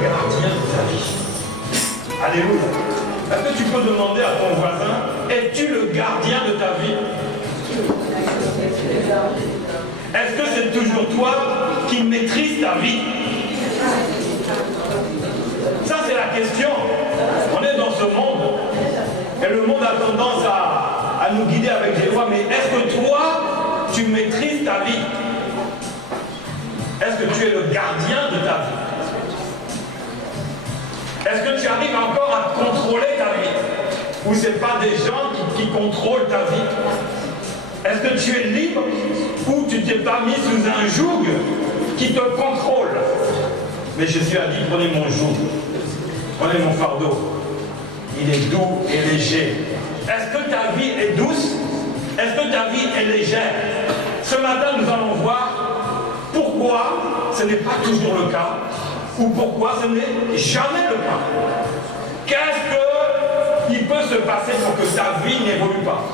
gardien de ta vie. Alléluia. Est-ce que tu peux demander à ton voisin, es-tu le gardien de ta vie? Est-ce que c'est toujours toi qui maîtrises ta vie? Ça, c'est la question. On est dans ce monde. Et le monde a tendance à nous guider avec des lois. Mais est-ce que toi, tu maîtrises ta vie? Est-ce que tu es le gardien de ta vie? Est-ce que tu arrives encore à contrôler ta vie? Ou ce n'est pas des gens qui contrôlent ta vie? Est-ce que tu es libre ou tu t'es pas mis sous un joug qui te contrôle? Mais Jésus a dit, prenez mon joug, prenez mon fardeau. Il est doux et léger. Est-ce que ta vie est douce? Est-ce que ta vie est légère? Ce matin, nous allons voir pourquoi ce n'est pas toujours le cas ou pourquoi ce n'est jamais le cas. Qu'est-ce qu'il peut se passer pour que ta vie n'évolue pas?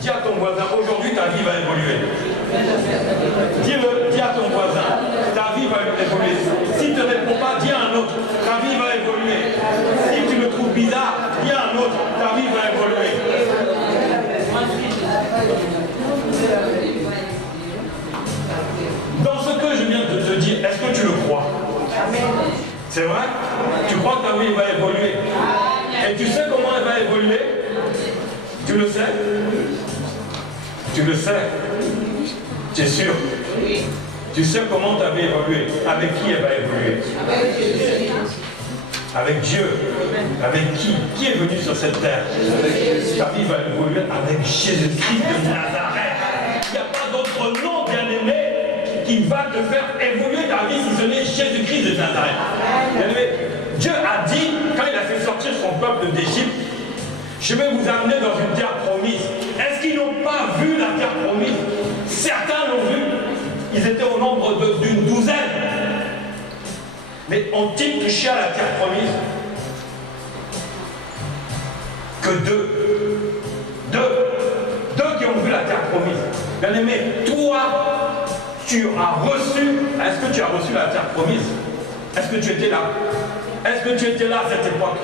Dis à ton voisin, aujourd'hui ta vie va évoluer. Dis à ton voisin, ta vie va évoluer. Si tu ne réponds pas, dis à un autre, ta vie va évoluer. Si tu le trouves bizarre, dis à un autre, ta vie va évoluer. Dans ce que je viens de te dire, est-ce que tu le crois? C'est vrai? Tu crois que ta vie va évoluer? Et tu sais comment elle va évoluer? Tu le sais? Tu le sais? Tu es sûr? Tu sais comment ta vie évolue? Avec qui elle va évoluer? Avec Dieu. Avec qui? Qui est venu sur cette terre? Ta vie va évoluer avec Jésus-Christ de Nazareth. Il n'y a pas d'autre nom, bien-aimé, qui va te faire évoluer ta vie si ce n'est Jésus-Christ de Nazareth. Bien-aimé, Dieu a dit, quand il a fait sortir son peuple d'Égypte, je vais vous amener dans une terre promise. Est-ce qu'ils n'ont pas vu la terre promise? Certains l'ont vu. Ils étaient au nombre d'une douzaine. Mais ont-ils touché à la terre promise? Que deux. Deux qui ont vu la terre promise. Bien-aimé, toi, tu as reçu. Est-ce que tu as reçu la terre promise? Est-ce que tu étais là? Est-ce que tu étais là à cette époque?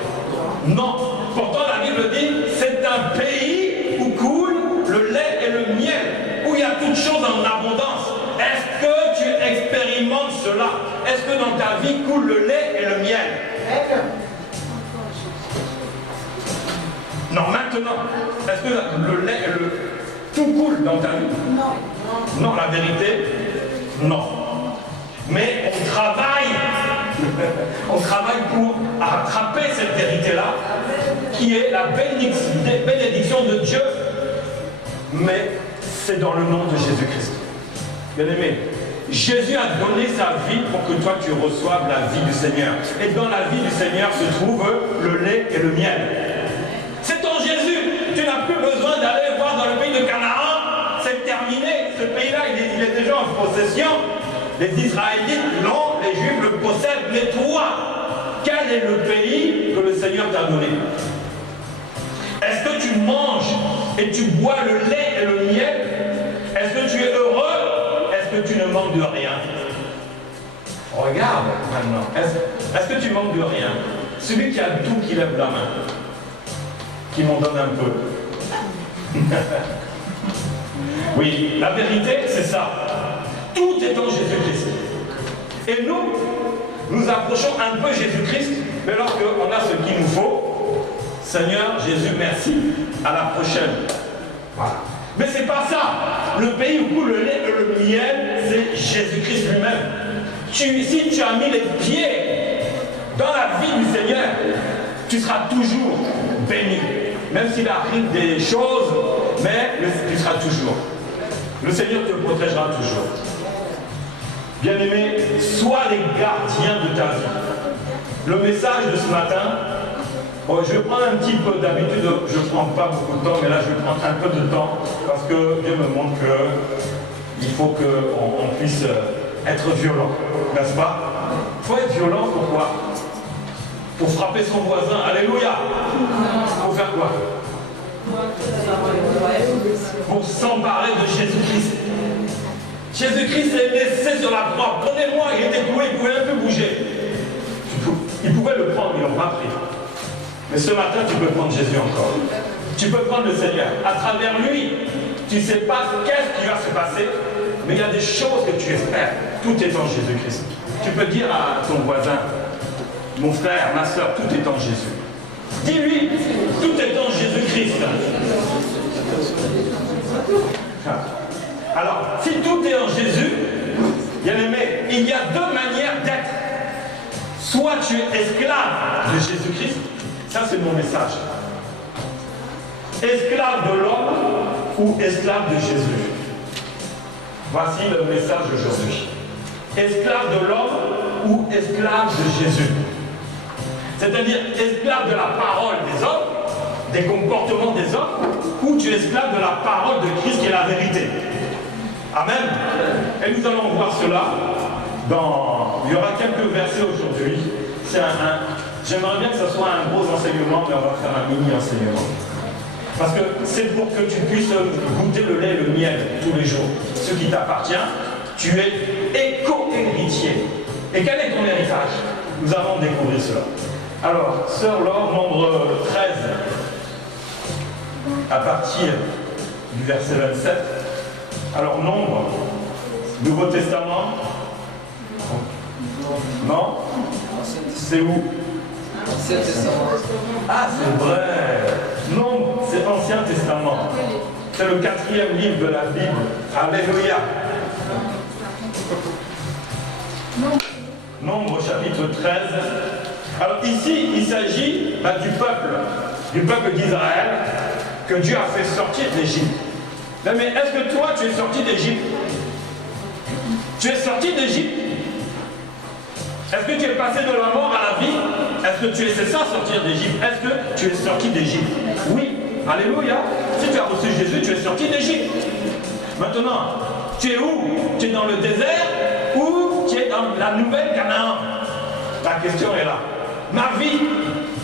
Non. Pourtant, la Bible dit, c'est un pays où coule le lait et le miel, où il y a toutes choses en abondance. Est-ce que tu expérimentes cela? Est-ce que dans ta vie coule le lait et le miel? Non, maintenant. Est-ce que le lait et le... tout coule dans ta vie? Non. Non, la vérité, non. Mais on travaille. On travaille pour attraper cette vérité-là, qui est la bénédiction de Dieu. Mais c'est dans le nom de Jésus-Christ. Bien-aimé, Jésus a donné sa vie pour que toi tu reçoives la vie du Seigneur. Et dans la vie du Seigneur se trouve le lait et le miel. C'est en Jésus. Tu n'as plus besoin d'aller voir dans le pays de Canaan. C'est terminé. Ce pays-là, il est déjà en possession. Les Israélites l'ont, les Juifs le possèdent. Mais toi, quel est le pays que le Seigneur t'a donné? Est-ce que tu manges et tu bois le lait et le miel? Est-ce que tu es heureux? Est-ce que tu ne manques de rien? Regarde maintenant. Est-ce que tu manques de rien? Celui qui a tout, qui lève la main. Qui m'en donne un peu. Oui, la vérité, c'est ça. Tout est en Jésus-Christ. Et nous approchons un peu Jésus-Christ, mais lorsqu'on a ce qu'il nous faut, Seigneur Jésus, merci. À la prochaine. Voilà. Mais c'est pas ça. Le pays où coule le lait et le miel, c'est Jésus-Christ lui-même. Si tu as mis les pieds dans la vie du Seigneur, tu seras toujours béni. Même s'il arrive des choses, mais tu seras toujours. Le Seigneur te protégera toujours. Bien-aimé, sois les gardiens de ta vie. Le message de ce matin, je vais prendre un petit peu d'habitude, je ne prends pas beaucoup de temps, mais là je vais prendre un peu de temps parce que Dieu me montre qu'il faut qu'on puisse être violent, n'est-ce pas? Il faut être violent, pourquoi? Pour frapper son voisin, alléluia! Pour faire quoi? Pour s'emparer de Jésus-Christ. Jésus-Christ est laissé sur la croix. Prenez-moi, il était cloué, il ne pouvait même plus bouger. Mais ce matin, tu peux prendre Jésus encore. Tu peux prendre le Seigneur. À travers lui, tu ne sais pas qu'est-ce qui va se passer, mais il y a des choses que tu espères. Tout est en Jésus-Christ. Tu peux dire à ton voisin, mon frère, ma soeur, tout est en Jésus. Dis-lui, tout est en Jésus-Christ. Alors, si tout est en Jésus, bien aimé, il y a deux manières d'être. Soit tu es esclave de Jésus-Christ, ça c'est mon message. Esclave de l'homme ou esclave de Jésus. Voici le message d'aujourd'hui. Esclave de l'homme ou esclave de Jésus. C'est-à-dire esclave de la parole des hommes, des comportements des hommes, ou tu es esclave de la parole de Christ qui est la vérité. Amen. Et nous allons voir cela il y aura quelques versets aujourd'hui. J'aimerais bien que ce soit un gros enseignement, mais on va faire un mini-enseignement. Parce que c'est pour que tu puisses goûter le lait et le miel tous les jours. Ce qui t'appartient, tu es éco-héritier. Et quel est ton héritage? Nous allons découvrir cela. Alors, Sœur Laure, nombre 13, à partir du verset 27. Alors, nombre, Nouveau Testament. Non? C'est où? Ancien Testament. Ah, c'est vrai. Non, c'est Ancien Testament. C'est le 4e livre de la Bible. Alléluia. Nombre chapitre 13. Alors ici, il s'agit du peuple d'Israël que Dieu a fait sortir d'Égypte. Mais est-ce que toi, tu es sorti d'Égypte? Tu es sorti d'Égypte? Est-ce que tu es passé de la mort à la vie? Est-ce que tu es ça sortir d'Égypte? Est-ce que tu es sorti d'Égypte? Oui. Alléluia. Si tu as reçu Jésus, tu es sorti d'Égypte. Maintenant, tu es où? Tu es dans le désert ou tu es dans la nouvelle Canaan? La question est là. Ma vie,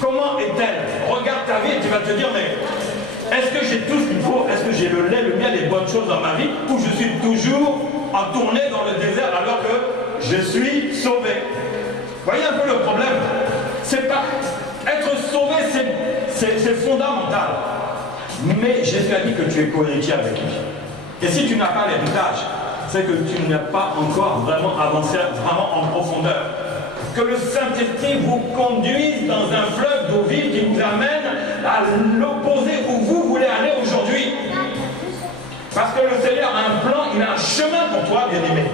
comment est-elle? Regarde ta vie et tu vas te dire, mais est-ce que j'ai tout ce qu'il faut? Est-ce que j'ai le lait, le miel, les bonnes choses dans ma vie? Ou je suis toujours en tournée dans le désert alors que je suis sauvé? Voyez un peu le problème. C'est pas être sauvé, c'est fondamental. Mais Jésus a dit que tu es co-héritier avec lui. Et si tu n'as pas l'héritage, c'est que tu n'as pas encore vraiment avancé vraiment en profondeur. Que le Saint-Esprit vous conduise dans un fleuve d'eau vive qui vous amène à l'opposé où vous voulez aller aujourd'hui. Parce que le Seigneur a un plan, il a un chemin pour toi, bien-aimé.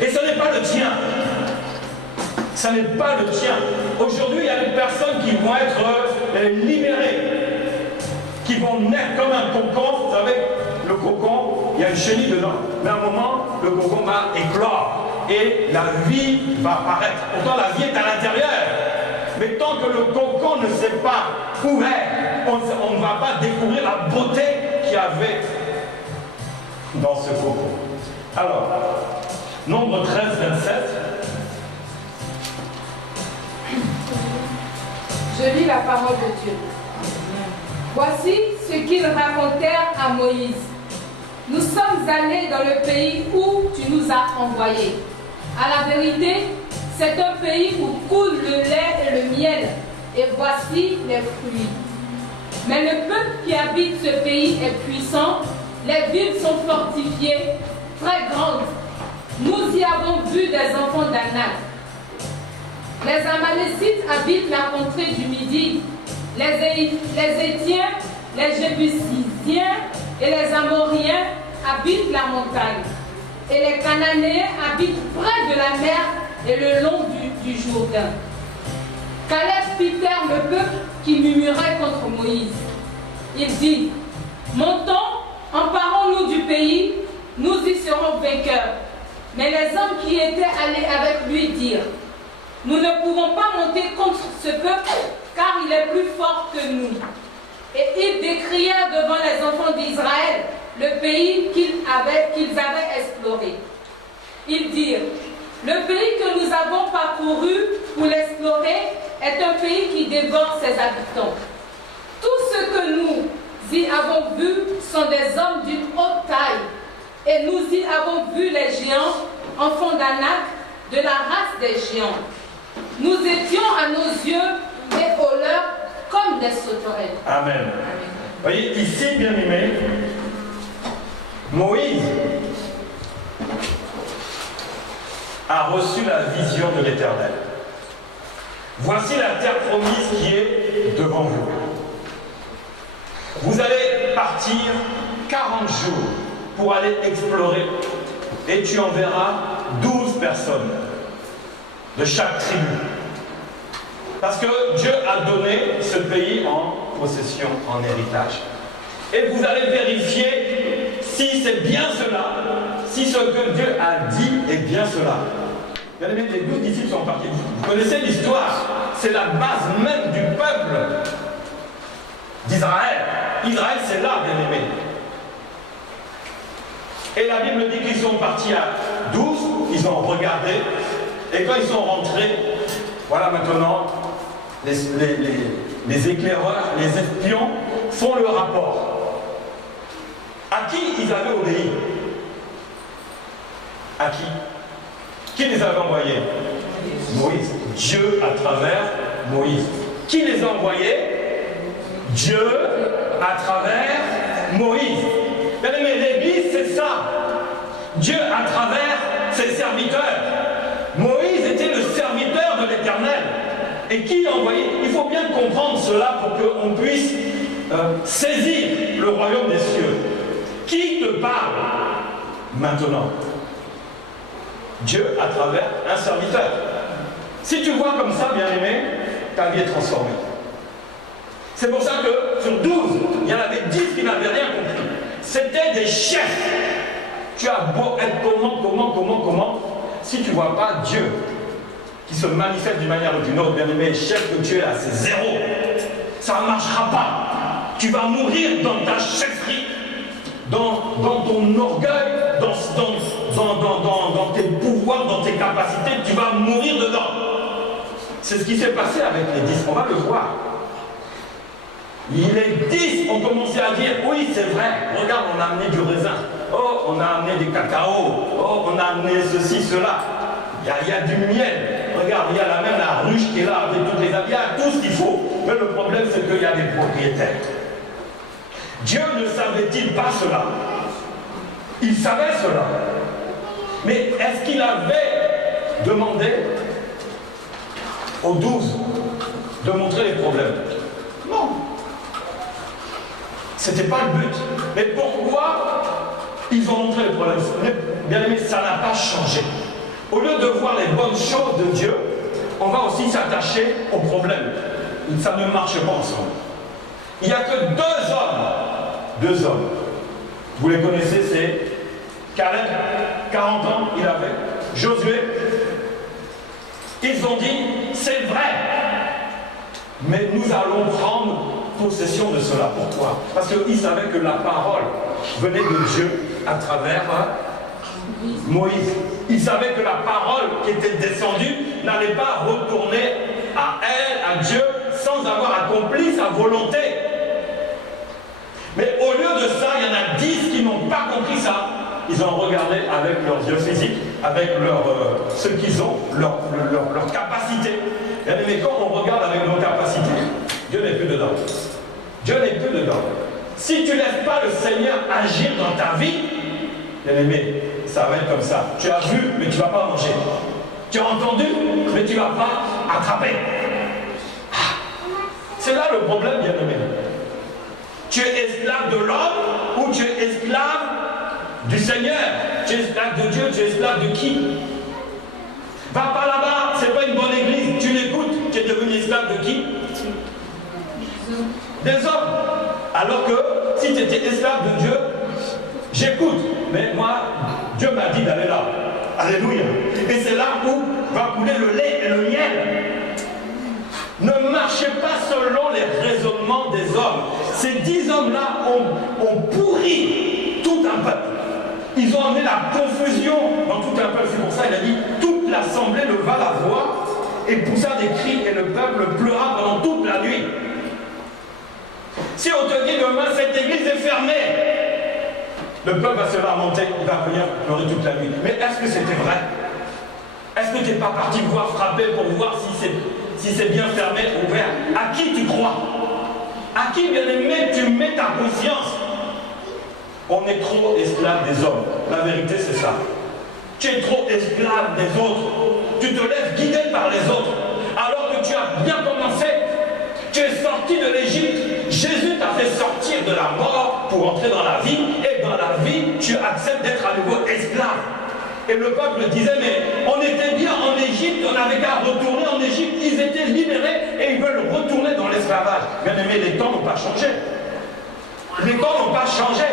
Et ce n'est pas le tien. Ça n'est pas le tien. Aujourd'hui, il y a des personnes qui vont être libérées, qui vont naître comme un cocon. Vous savez, le cocon, il y a une chenille dedans. Mais à un moment, le cocon va éclore et la vie va apparaître. Pourtant, la vie est à l'intérieur. Mais tant que le cocon ne s'est pas ouvert, on ne va pas découvrir la beauté qu'il y avait dans ce cocon. Alors, nombre 13, 27. Je lis la parole de Dieu. Voici ce qu'ils racontèrent à Moïse. Nous sommes allés dans le pays où tu nous as envoyés. À la vérité, c'est un pays où coule le lait et le miel, et voici les fruits. Mais le peuple qui habite ce pays est puissant, les villes sont fortifiées, très grandes. Nous y avons vu des enfants d'Anak. Les Amalécites habitent la contrée du Midi, les Étiens, les Jébusiens et les Amoriens habitent la montagne. Et les Cananéens habitent près de la mer et le long du Jourdain. Caleb fit taire le peuple qui murmurait contre Moïse. Il dit, montons, emparons-nous du pays, nous y serons vainqueurs. Mais les hommes qui étaient allés avec lui dirent, nous ne pouvons pas monter contre ce peuple, car il est plus fort que nous. Et ils décrièrent devant les enfants d'Israël le pays qu'ils avaient exploré. Ils dirent, le pays que nous avons parcouru pour l'explorer est un pays qui dévore ses habitants. Tout ce que nous y avons vu sont des hommes d'une haute taille, et nous y avons vu les géants, enfants d'Anak, de la race des géants. Nous étions à nos yeux et aux leurs comme des sauterelles. Amen. Amen. Vous voyez, ici, bien aimé, Moïse a reçu la vision de l'Éternel. Voici la terre promise qui est devant vous. Vous allez partir 40 jours pour aller explorer et tu enverras 12 personnes de chaque tribu. Parce que Dieu a donné ce pays en possession, en héritage. Et vous allez vérifier si c'est bien cela, si ce que Dieu a dit est bien cela. Bien aimé, les 12 disciples sont partis. Vous connaissez l'histoire, c'est la base même du peuple d'Israël. Israël, c'est là, bien aimé. Et la Bible dit qu'ils sont partis à 12, ils ont regardé, et quand ils sont rentrés, voilà maintenant, les éclaireurs, les espions font le rapport. À qui ils avaient obéi? À qui? Qui les avait envoyés? Moïse. Dieu à travers Moïse. Qui les a envoyés? Dieu à travers Moïse. Bien aimé, l'Église, c'est ça. Dieu à travers ses serviteurs. Moïse était le serviteur de l'Éternel. Et qui l'a envoyé? Il faut bien comprendre cela pour qu'on puisse saisir le royaume des cieux. Qui te parle maintenant? Dieu à travers un serviteur. Si tu vois comme ça, bien aimé, ta vie est transformée. C'est pour ça que sur 12, il y en avait 10 qui n'avaient rien compris. C'était des chefs. Tu as beau être comment, si tu ne vois pas Dieu qui se manifeste d'une manière ou d'une autre, bien aimé, chef que tu es là, c'est zéro. Ça ne marchera pas. Tu vas mourir dans ta chefferie, dans ton orgueil, dans tes pouvoirs, dans tes capacités, tu vas mourir dedans. C'est ce qui s'est passé avec les 10, on va le voir. Les 10 ont commencé à dire, oui c'est vrai, regarde on a amené du raisin, oh on a amené des cacao, oh on a amené ceci, cela, il y a du miel, regarde il y a même la ruche qui est là avec toutes les amies, il y a tout ce qu'il faut, mais le problème c'est qu'il y a des propriétaires. Dieu ne savait-il pas cela? Il savait cela. Mais est-ce qu'il avait demandé aux 12 de montrer les problèmes? Non. C'était pas le but. Mais pourquoi ils ont montré les problèmes? Bien aimé, ça n'a pas changé. Au lieu de voir les bonnes choses de Dieu, on va aussi s'attacher aux problèmes. Ça ne marche pas ensemble. Il n'y a que deux hommes. Vous les connaissez, c'est Caleb, 40 ans il avait, Josué. Ils ont dit, c'est vrai, mais nous allons prendre possession de cela. Pourquoi? Parce qu'ils savaient que la parole venait de Dieu à travers Moïse. Ils savaient que la parole qui était descendue n'allait pas retourner à elle, à Dieu, sans avoir accompli sa volonté. Mais au lieu de ça, il y en a 10 qui n'ont pas compris ça. Ils ont regardé avec leurs yeux physiques, avec ce qu'ils ont, leur capacité. Mais quand on regarde avec nos capacités, Dieu n'est plus dedans. Dieu n'est plus dedans. Si tu ne laisses pas le Seigneur agir dans ta vie, bien aimé, ça va être comme ça. Tu as vu, mais tu ne vas pas manger. Tu as entendu, mais tu ne vas pas attraper. C'est là le problème, bien aimé. Tu es esclave de l'homme ou tu es esclave du Seigneur? Tu es esclave de Dieu, tu es esclave de qui? Va pas là-bas, c'est pas une bonne église. Tu l'écoutes, tu es devenu esclave de qui? Des hommes. Alors que si tu étais esclave de Dieu, j'écoute. Mais moi, Dieu m'a dit d'aller là. Alléluia. Et c'est là où va couler le lait et le miel. Ne marchez pas selon les raisonnements des hommes. Ces 10 hommes-là ont pourri tout un peuple. Ils ont amené la confusion dans tout un peuple. C'est pour ça qu'il a dit, toute l'assemblée leva la voix et poussa des cris et le peuple pleura pendant toute la nuit. Si on te dit demain, cette église est fermée, le peuple va se lamenter, il va venir pleurer toute la nuit. Mais est-ce que c'était vrai? Est-ce que tu n'es pas parti voir frapper pour voir si c'est bien fermé ou ouvert? À qui tu crois? À qui, bien aimé, tu mets ta confiance? On est trop esclave des hommes. La vérité, c'est ça. Tu es trop esclave des autres. Tu te laisses guider par les autres. Alors que tu as bien commencé. Tu es sorti de l'Égypte. Jésus t'a fait sortir de la mort pour entrer dans la vie. Et dans la vie, tu acceptes d'être à nouveau esclave. Et le peuple disait, mais on était bien en Égypte, on n'avait qu'à retourner en Égypte. Ils étaient libérés et ils veulent retourner dans l'esclavage. Bien aimé, les temps n'ont pas changé. Les temps n'ont pas changé.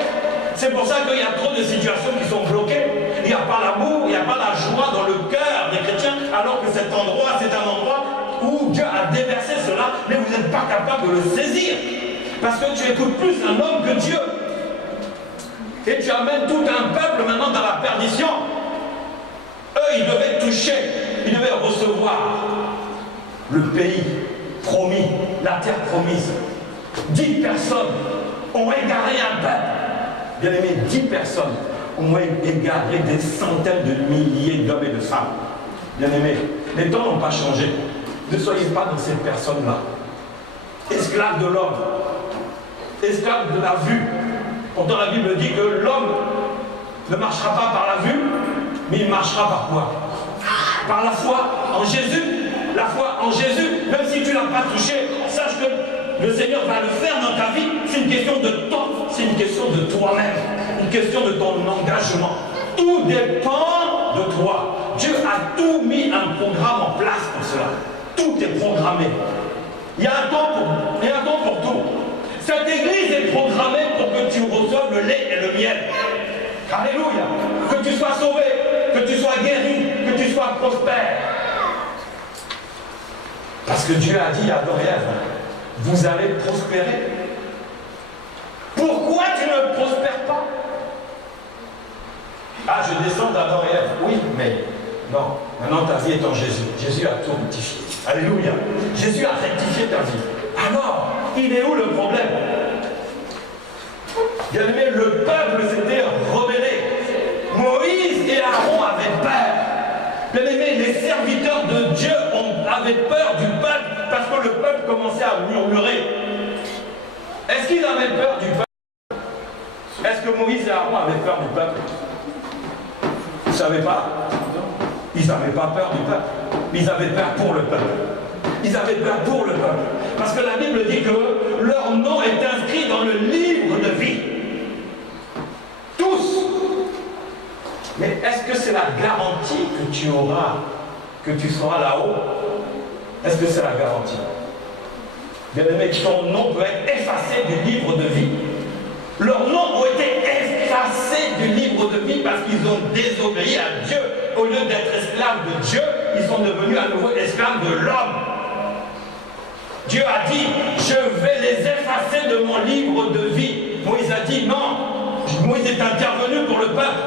C'est pour ça qu'il y a trop de situations qui sont bloquées. Il n'y a pas l'amour, il n'y a pas la joie dans le cœur des chrétiens, alors que cet endroit, c'est un endroit où Dieu a déversé cela, mais vous n'êtes pas capable de le saisir. Parce que tu écoutes plus un homme que Dieu. Et tu amènes tout un peuple maintenant dans la perdition. Eux, ils devaient toucher, ils devaient recevoir le pays promis, la terre promise. 10 personnes ont égaré un peuple. Bien aimé, 10 personnes ont égaré des centaines de milliers d'hommes et de femmes. Bien aimé, les temps n'ont pas changé. Ne soyez pas dans ces personnes-là. Esclaves de l'homme, esclaves de la vue. Pourtant, la Bible dit que l'homme ne marchera pas par la vue, mais il marchera par quoi? Par la foi en Jésus. La foi en Jésus, même si tu ne l'as pas touché, sache que le Seigneur va le faire dans ta vie. C'est une question de temps, c'est une question de toi-même, une question de ton engagement. Tout dépend de toi. Dieu a tout mis un programme en place pour cela. Tout est programmé. Il y a un temps pour tout. Cette église est programmée pour que tu reçoives le lait et le miel. Alléluia. Que tu sois sauvé, que tu sois guéri, que tu sois prospère. Parce que Dieu a dit à Adam et Ève, vous allez prospérer. Pourquoi tu ne prospères pas? Ah, je descends d'Adam et Ève. Oui, mais non. Maintenant, ta vie est en Jésus. Jésus a tout rectifié. Alléluia. Jésus a rectifié ta vie. Alors, il est où le problème? Bien aimé, le peuple s'était rebellé. Moïse et Aaron avaient peur. Bien aimé, les serviteurs de Dieu avaient peur du peuple parce que le peuple commençait à murmurer. Est-ce qu'ils avaient peur du peuple? Est-ce que Moïse et Aaron avaient peur du peuple? Vous ne savez pas? Ils n'avaient pas peur du peuple. Ils avaient peur pour le peuple. Ils avaient peur pour le peuple. Parce que la Bible dit que leur nom est inscrit dans le livre de vie. Tous. Mais est-ce que c'est la garantie que tu auras, que tu seras là-haut? Est-ce que c'est la garantie? Bien aimé, ton nom peut être effacé du livre de vie. Leurs noms ont été effacés du livre de vie parce qu'ils ont désobéi à Dieu. Au lieu d'être esclaves de Dieu, ils sont devenus à nouveau esclaves de l'homme. Dieu a dit, je vais les effacer de mon livre de vie. Moïse a dit, non. Moïse est intervenu pour le peuple.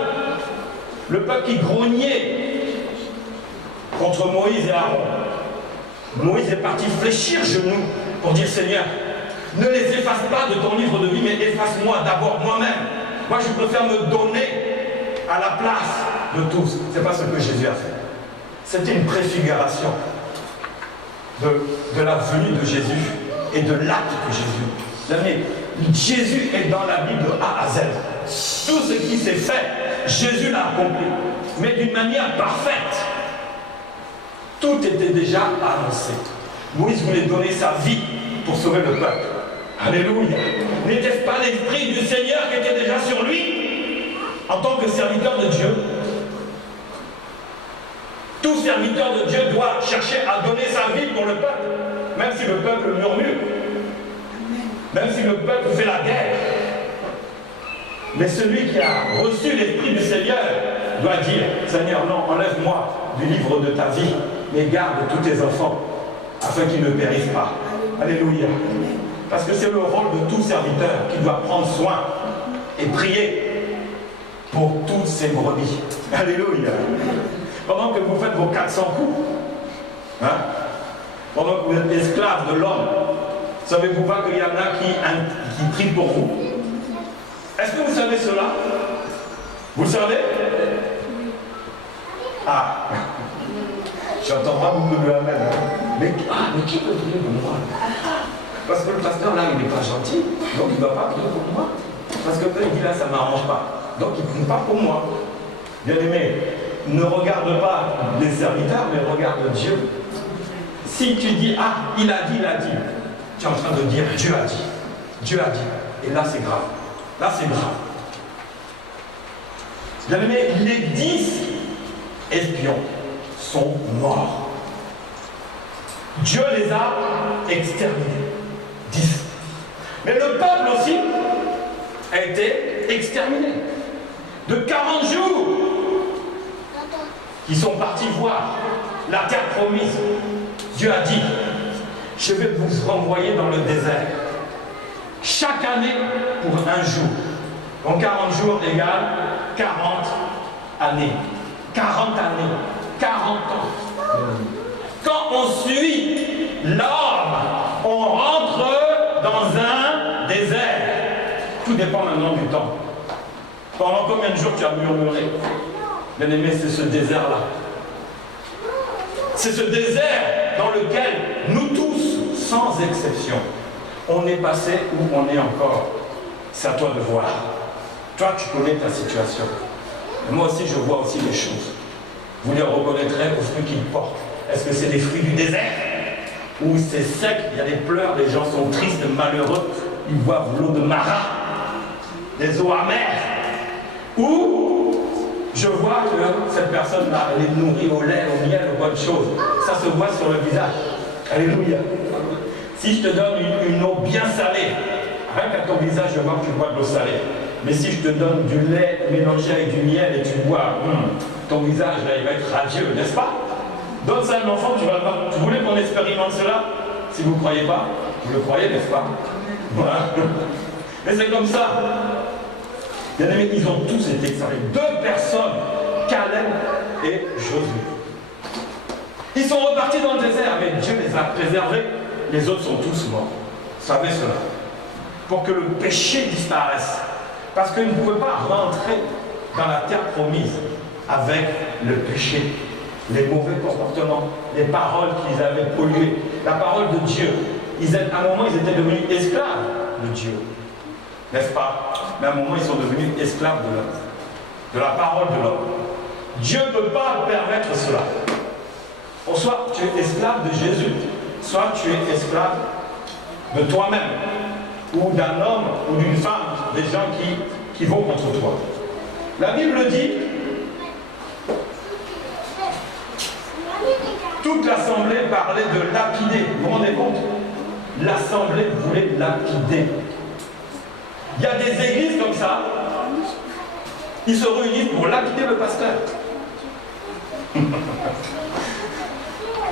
Le peuple qui grognait contre Moïse et Aaron. Moïse est parti fléchir genoux pour dire, Seigneur, ne les efface pas de ton livre de vie, mais efface-moi d'abord moi-même. Moi, je préfère me donner à la place de tous. Ce n'est pas ce que Jésus a fait. C'était une préfiguration de la venue de Jésus et de l'acte de Jésus. Jésus est dans la Bible de A à Z. Tout ce qui s'est fait, Jésus l'a accompli, mais d'une manière parfaite. Tout était déjà annoncé. Moïse voulait donner sa vie pour sauver le peuple. Alléluia. N'était-ce pas l'Esprit du Seigneur qui était déjà sur lui en tant que serviteur de Dieu? Tout serviteur de Dieu doit chercher à donner sa vie pour le peuple, même si le peuple murmure, même si le peuple fait la guerre. Mais celui qui a reçu l'Esprit du Seigneur doit dire, Seigneur, non, enlève-moi du livre de ta vie, mais garde tous tes enfants, afin qu'ils ne périssent pas. Alléluia. Parce que c'est le rôle de tout serviteur qui doit prendre soin et prier pour toutes ses brebis. Alléluia. Pendant que vous faites vos 400 coups, hein, pendant que vous êtes esclaves de l'homme, savez-vous pas qu'il y en a qui prient pour vous? Est-ce que vous savez cela? Vous le savez? Ah, j'entends pas beaucoup de amen. Mais qui peut prier pour moi? Parce que le pasteur, là, il n'est pas gentil, donc il ne va pas prier pour moi. Parce que peut-être il dit là, ça ne m'arrange pas. Donc il ne prie pas pour moi. Bien aimé, ne regarde pas les serviteurs, mais regarde Dieu. Si tu dis, ah, il a dit, tu es en train de dire, Dieu a dit. Dieu a dit. Et là, c'est grave. Là, c'est grave. Bien aimé, les 10 espions sont morts. Dieu les a exterminés. 10. Mais le peuple aussi a été exterminé. De 40 jours, ils sont partis voir la terre promise. Dieu a dit, je vais vous renvoyer dans le désert. Chaque année pour un jour. Donc 40 jours égale 40 années. 40 années. 40 ans. Quand on suit l'homme, on rentre dans un désert. Tout dépend maintenant du temps. Pendant combien de jours tu as murmuré? Bien aimé, c'est ce désert-là. C'est ce désert dans lequel nous tous, sans exception, on est passé où on est encore. C'est à toi de voir. Toi, tu connais ta situation. Et moi aussi, je vois aussi les choses. Vous les reconnaîtrez aux fruits qu'ils portent. Est-ce que c'est des fruits du désert? Ou c'est sec, il y a des pleurs, les gens sont tristes, malheureux, ils boivent l'eau de Mara, des eaux amères. Ou je vois que cette personne-là, elle est nourrie au lait, au miel, aux bonnes choses. Ça se voit sur le visage. Alléluia. Si je te donne une eau bien salée, rien qu'à ton visage, je vois que tu bois de l'eau salée. Mais si je te donne du lait mélangé avec du miel et tu bois, ton visage, là, il va être radieux, n'est-ce pas? Donne ça à un enfant, tu vas le voir. Tu voulais qu'on expérimente cela? Si vous ne croyez pas, vous le croyez, n'est-ce pas? Voilà. Mais c'est comme ça. Bien aimé, ils ont tous été exterminés. 2 personnes, Caleb et Josué. Ils sont repartis dans le désert, mais Dieu les a préservés. Les autres sont tous morts. Savez cela. Pour que le péché disparaisse. Parce qu'ils ne pouvaient pas rentrer dans la terre promise avec le péché, les mauvais comportements, les paroles qu'ils avaient polluées, la parole de Dieu. À un moment, ils étaient devenus esclaves de Dieu. N'est-ce pas? Mais à un moment, ils sont devenus esclaves de l'homme, de la parole de l'homme. Dieu ne peut pas permettre cela. Soit tu es esclave de Jésus, soit tu es esclave de toi-même, ou d'un homme, ou d'une femme, des gens qui vont contre toi. La Bible dit, toute l'assemblée parlait de lapider. Vous vous rendez compte? L'assemblée voulait lapider. Il y a des églises comme ça, ils se réunissent pour lapider le pasteur.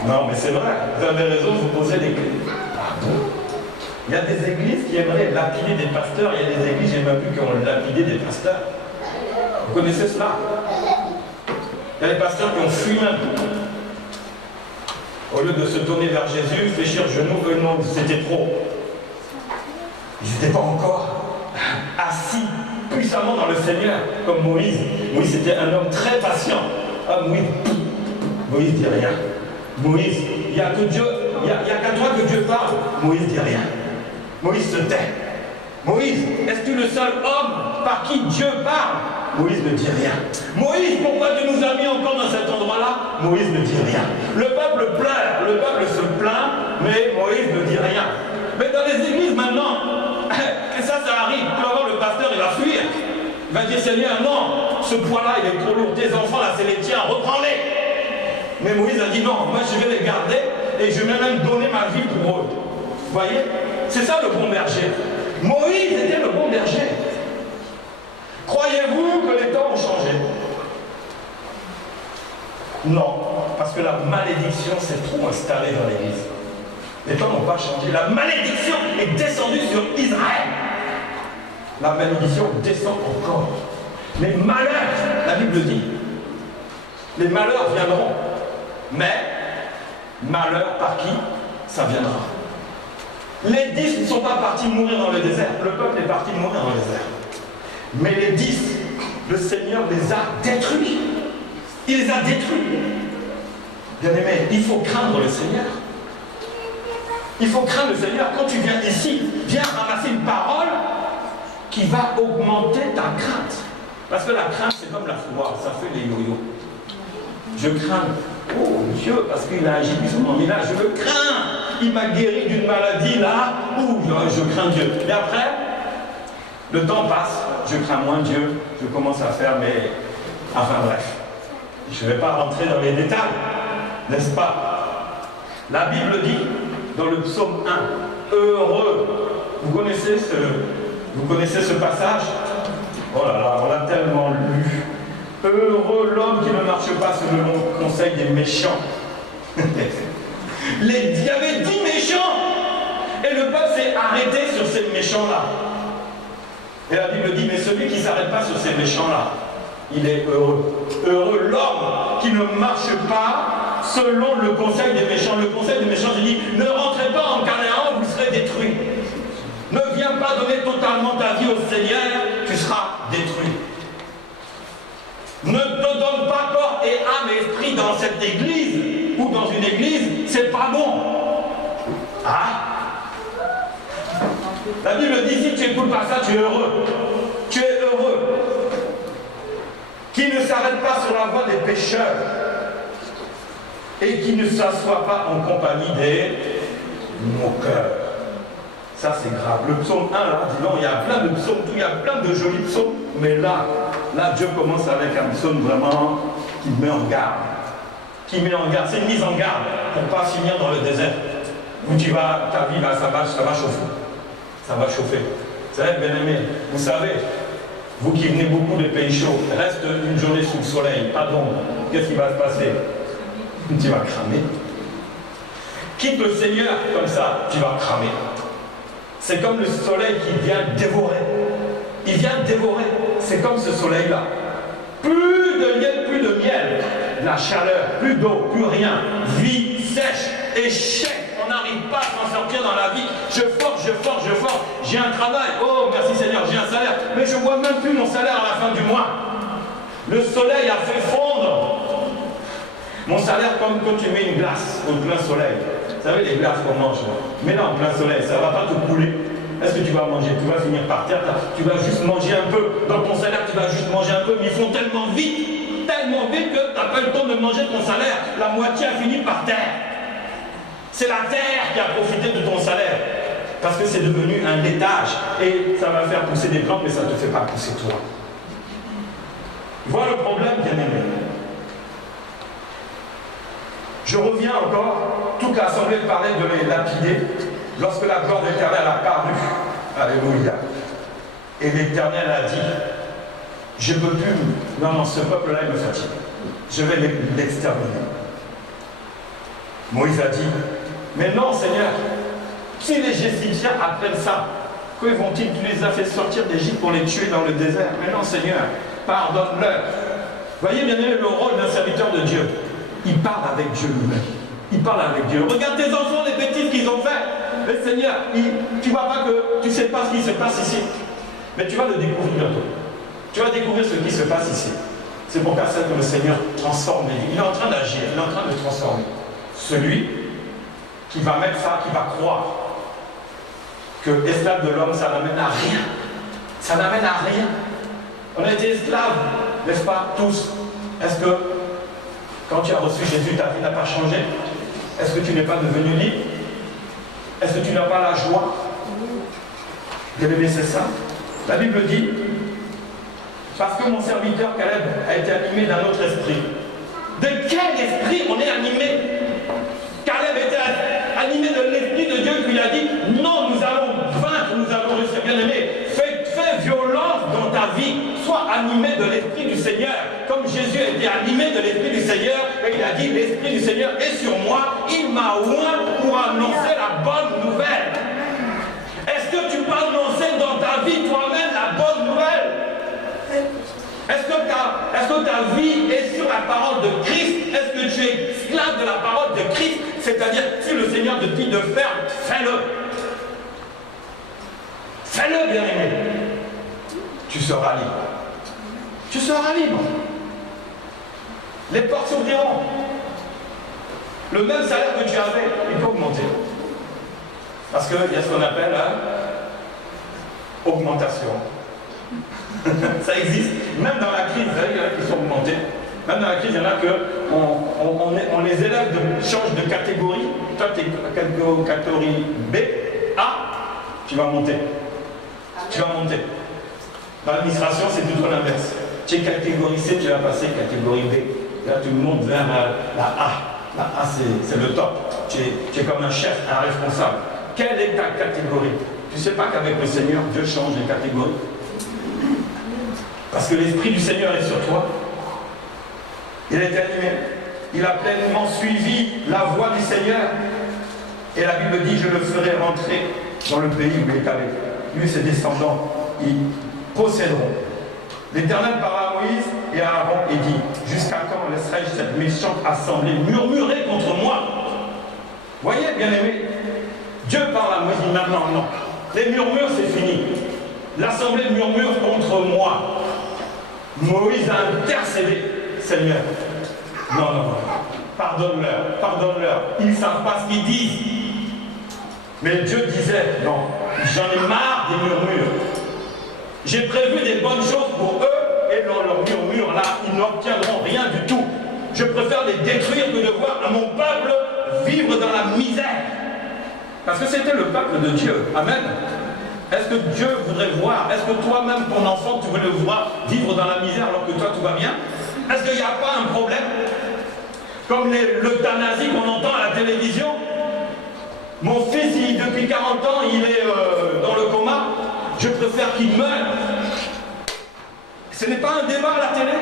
Non, mais c'est vrai, vous avez raison de vous poser des questions. Pardon? Il y a des églises qui aimeraient lapider des pasteurs, il y a des églises, j'ai même vu, qui ont lapidé des pasteurs. Vous connaissez cela? Il y a des pasteurs qui ont fui même. Au lieu de se tourner vers Jésus, fléchir genoux, non, c'était trop. Ils n'étaient pas encore assis puissamment dans le Seigneur, comme Moïse. Moïse était un homme très patient. Ah, Moïse dit rien. Moïse, il n'y a qu'à toi que Dieu parle. Moïse dit rien. Moïse se tait. Moïse, est-ce que le seul homme par qui Dieu parle? Moïse ne dit rien. Moïse, pourquoi tu nous as mis encore dans cet endroit-là? Moïse ne dit rien. Le peuple pleure, le peuple se plaint, mais Moïse ne dit rien. Mais dans les églises maintenant, et ça arrive, tu vas voir le pasteur, il va fuir. Il va dire, Seigneur, non, ce poids-là, il est trop lourd. Tes enfants, là, c'est les tiens, reprends-les. Mais Moïse a dit, non, moi je vais les garder et je vais même donner ma vie pour eux. Vous voyez? C'est ça le bon berger. Moïse était le bon berger. Croyez-vous que les temps ont changé? Non, parce que la malédiction s'est trop installée dans l'Église. Les temps n'ont pas changé. La malédiction est descendue sur Israël. La malédiction descend encore. Les malheurs, la Bible dit, les malheurs viendront. Mais, malheur par qui? Ça viendra. Les 10 ne sont pas partis mourir dans le désert. Le peuple est parti mourir dans le désert. Mais les 10, le Seigneur les a détruits. Il les a détruits. Bien aimé, il faut craindre le Seigneur. Il faut craindre le Seigneur. Quand tu viens ici, viens ramasser une parole qui va augmenter ta crainte. Parce que la crainte, c'est comme la foi, ça fait les yo-yo. Je crains, oh Dieu, parce qu'il a agi puissamment, mais là, je le crains. Il m'a guéri d'une maladie là, je crains Dieu. Et après, le temps passe, je crains moins Dieu, je commence à faire mes... Enfin bref, je ne vais pas rentrer dans les détails, n'est-ce pas? La Bible dit, dans le psaume 1, heureux. Vous connaissez ce passage? Oh là là, on l'a tellement lu. Heureux l'homme qui ne marche pas selon le conseil des méchants. Il y avait 10 méchants. Et le peuple s'est arrêté sur ces méchants-là. Et la Bible dit, mais celui qui ne s'arrête pas sur ces méchants-là, il est heureux. Heureux l'homme qui ne marche pas selon le conseil des méchants. Le conseil des méchants, il dit, ne rentrez pas en Canaan, vous serez détruits. Ne viens pas donner totalement ta vie au Seigneur, tu seras détruit. Ne te donne pas corps et âme et esprit dans cette église ou dans une église, c'est pas bon. Ah, la Bible dit, si tu n'écoutes pas ça, tu es heureux. Tu es heureux. Qui ne s'arrête pas sur la voie des pécheurs et qui ne s'assoit pas en compagnie des moqueurs. Ça, c'est grave. Le psaume 1, là, dis donc, il y a plein de psaumes, il y a plein de jolis psaumes, mais là, Dieu commence avec un psaume vraiment qui met en garde. Qui met en garde. C'est une mise en garde pour ne pas finir dans le désert. Où tu vas, ta vie, là, ça va chauffer. Ça va chauffer. Vous savez, bien aimé, vous savez, vous qui venez beaucoup des pays chauds, reste une journée sous le soleil, pas d'ombre. Qu'est-ce qui va se passer? Tu vas cramer. Quitte le Seigneur comme ça, tu vas cramer. C'est comme le soleil qui vient dévorer. Il vient dévorer. C'est comme ce soleil-là. Plus de lait, plus de miel. La chaleur, plus d'eau, plus rien. Vie sèche, échec. On n'arrive pas à s'en sortir dans la vie. Je force. J'ai un travail. Oh, merci Seigneur, j'ai un salaire. Mais je ne vois même plus mon salaire à la fin du mois. Le soleil a fait fondre mon salaire comme quand tu mets une glace au plein soleil. Vous savez, les glaces qu'on mange, mets là en plein soleil, ça ne va pas te couler. Est-ce que tu vas manger? Tu vas finir par terre, tu vas juste manger un peu. Dans ton salaire, tu vas juste manger un peu, mais ils font tellement vite que tu n'as pas le temps de manger ton salaire. La moitié a fini par terre. C'est la terre qui a profité de ton salaire. Parce que c'est devenu un laitage. Et ça va faire pousser des plantes, mais ça ne te fait pas pousser toi. Voilà le problème, bien aimé. Je reviens encore, toute l'assemblée parlait de les lapider lorsque la gloire de l'Éternel a paru. Alléluia. Et l'Éternel a dit, je ne peux plus, non, ce peuple-là, il me fatigue. Je vais l'exterminer. Moïse a dit, mais non, Seigneur, si les Égyptiens apprennent ça, que vont-ils? Tu les as fait sortir d'Égypte pour les tuer dans le désert. Mais non, Seigneur, pardonne-leur. Voyez bien le rôle d'un serviteur de Dieu. Il parle avec Dieu lui-même. Il parle avec Dieu. Regarde tes enfants, les bêtises qu'ils ont fait. Mais Seigneur, tu ne vois pas que tu ne sais pas ce qui se passe ici. Mais tu vas le découvrir bientôt. Tu vas découvrir ce qui se passe ici. C'est pourquoi c'est que le Seigneur transforme. Il est en train d'agir, il est en train de transformer. Celui qui va mettre ça, qui va croire que esclave de l'homme, ça n'amène à rien. Ça n'amène à rien. On a été esclaves, n'est-ce pas, tous. Est-ce que quand tu as reçu Jésus, ta vie n'a pas changé? Est-ce que tu n'es pas devenu libre? Est-ce que tu n'as pas la joie? Bien aimé, c'est ça. La Bible dit, parce que mon serviteur Caleb a été animé d'un autre esprit. De quel esprit on est animé? Caleb était animé de l'esprit de Dieu qui lui a dit, non, nous allons vaincre, nous allons réussir. Bien aimé, fais violence dans ta vie. Sois animé de l'esprit du Seigneur. Comme Jésus a été animé de l'esprit du Seigneur, et il a dit, l'esprit du Seigneur est sur moi, il m'a oint pour annoncer la bonne nouvelle. Est-ce que tu peux annoncer dans ta vie toi-même la bonne nouvelle? Est-ce que ta vie est sur la parole de Christ? Est-ce que tu es esclave de la parole de Christ? C'est-à-dire, si le Seigneur te dit de faire, fais-le. Fais-le, bien-aimé. Tu seras libre. Tu seras libre. Les portes s'ouvriront. Le même salaire que tu avais, il peut augmenter. Parce qu'il y a ce qu'on appelle augmentation. Ça existe. Même dans la crise, vous savez, il y en a qui sont augmentés. Même dans la crise, il y en a que on les élève, changent de catégorie. Toi, tu es catégorie B, A, tu vas monter. Tu vas monter. Dans l'administration, c'est plutôt l'inverse. Tu es catégorie C, tu vas passer catégorie B. Là, tu montes vers la A. La A, c'est le top. Tu es comme un chef, un responsable. Quelle est ta catégorie? Tu ne sais pas qu'avec le Seigneur, Dieu change les catégories? Parce que l'Esprit du Seigneur est sur toi. Il est animé. Il a pleinement suivi la voie du Seigneur. Et la Bible dit, je le ferai rentrer dans le pays où il est allé. Lui et ses descendants, ils posséderont. L'Éternel parla à Moïse et à Aaron et dit, jusqu'à quand laisserai-je cette méchante assemblée murmurer contre moi? Voyez, bien-aimés, Dieu parle à Moïse, il dit maintenant, non. Les murmures, c'est fini. L'assemblée murmure contre moi. Moïse a intercédé. Seigneur, non. Pardonne-leur, pardonne-leur. Ils ne savent pas ce qu'ils disent. Mais Dieu disait, non, j'en ai marre des murmures. J'ai prévu des bonnes choses pour eux, et dans leurs murmures, là, ils n'obtiendront rien du tout. Je préfère les détruire que de voir mon peuple vivre dans la misère. Parce que c'était le peuple de Dieu. Amen. Est-ce que Dieu voudrait voir, est-ce que toi-même, ton enfant, tu veux le voir vivre dans la misère alors que toi, tout va bien? Est-ce qu'il n'y a pas un problème? Comme l'euthanasie qu'on entend à la télévision. Mon fils, depuis 40 ans, il est dans le coma. Je préfère qu'il meure. Ce n'est pas un débat à la télé.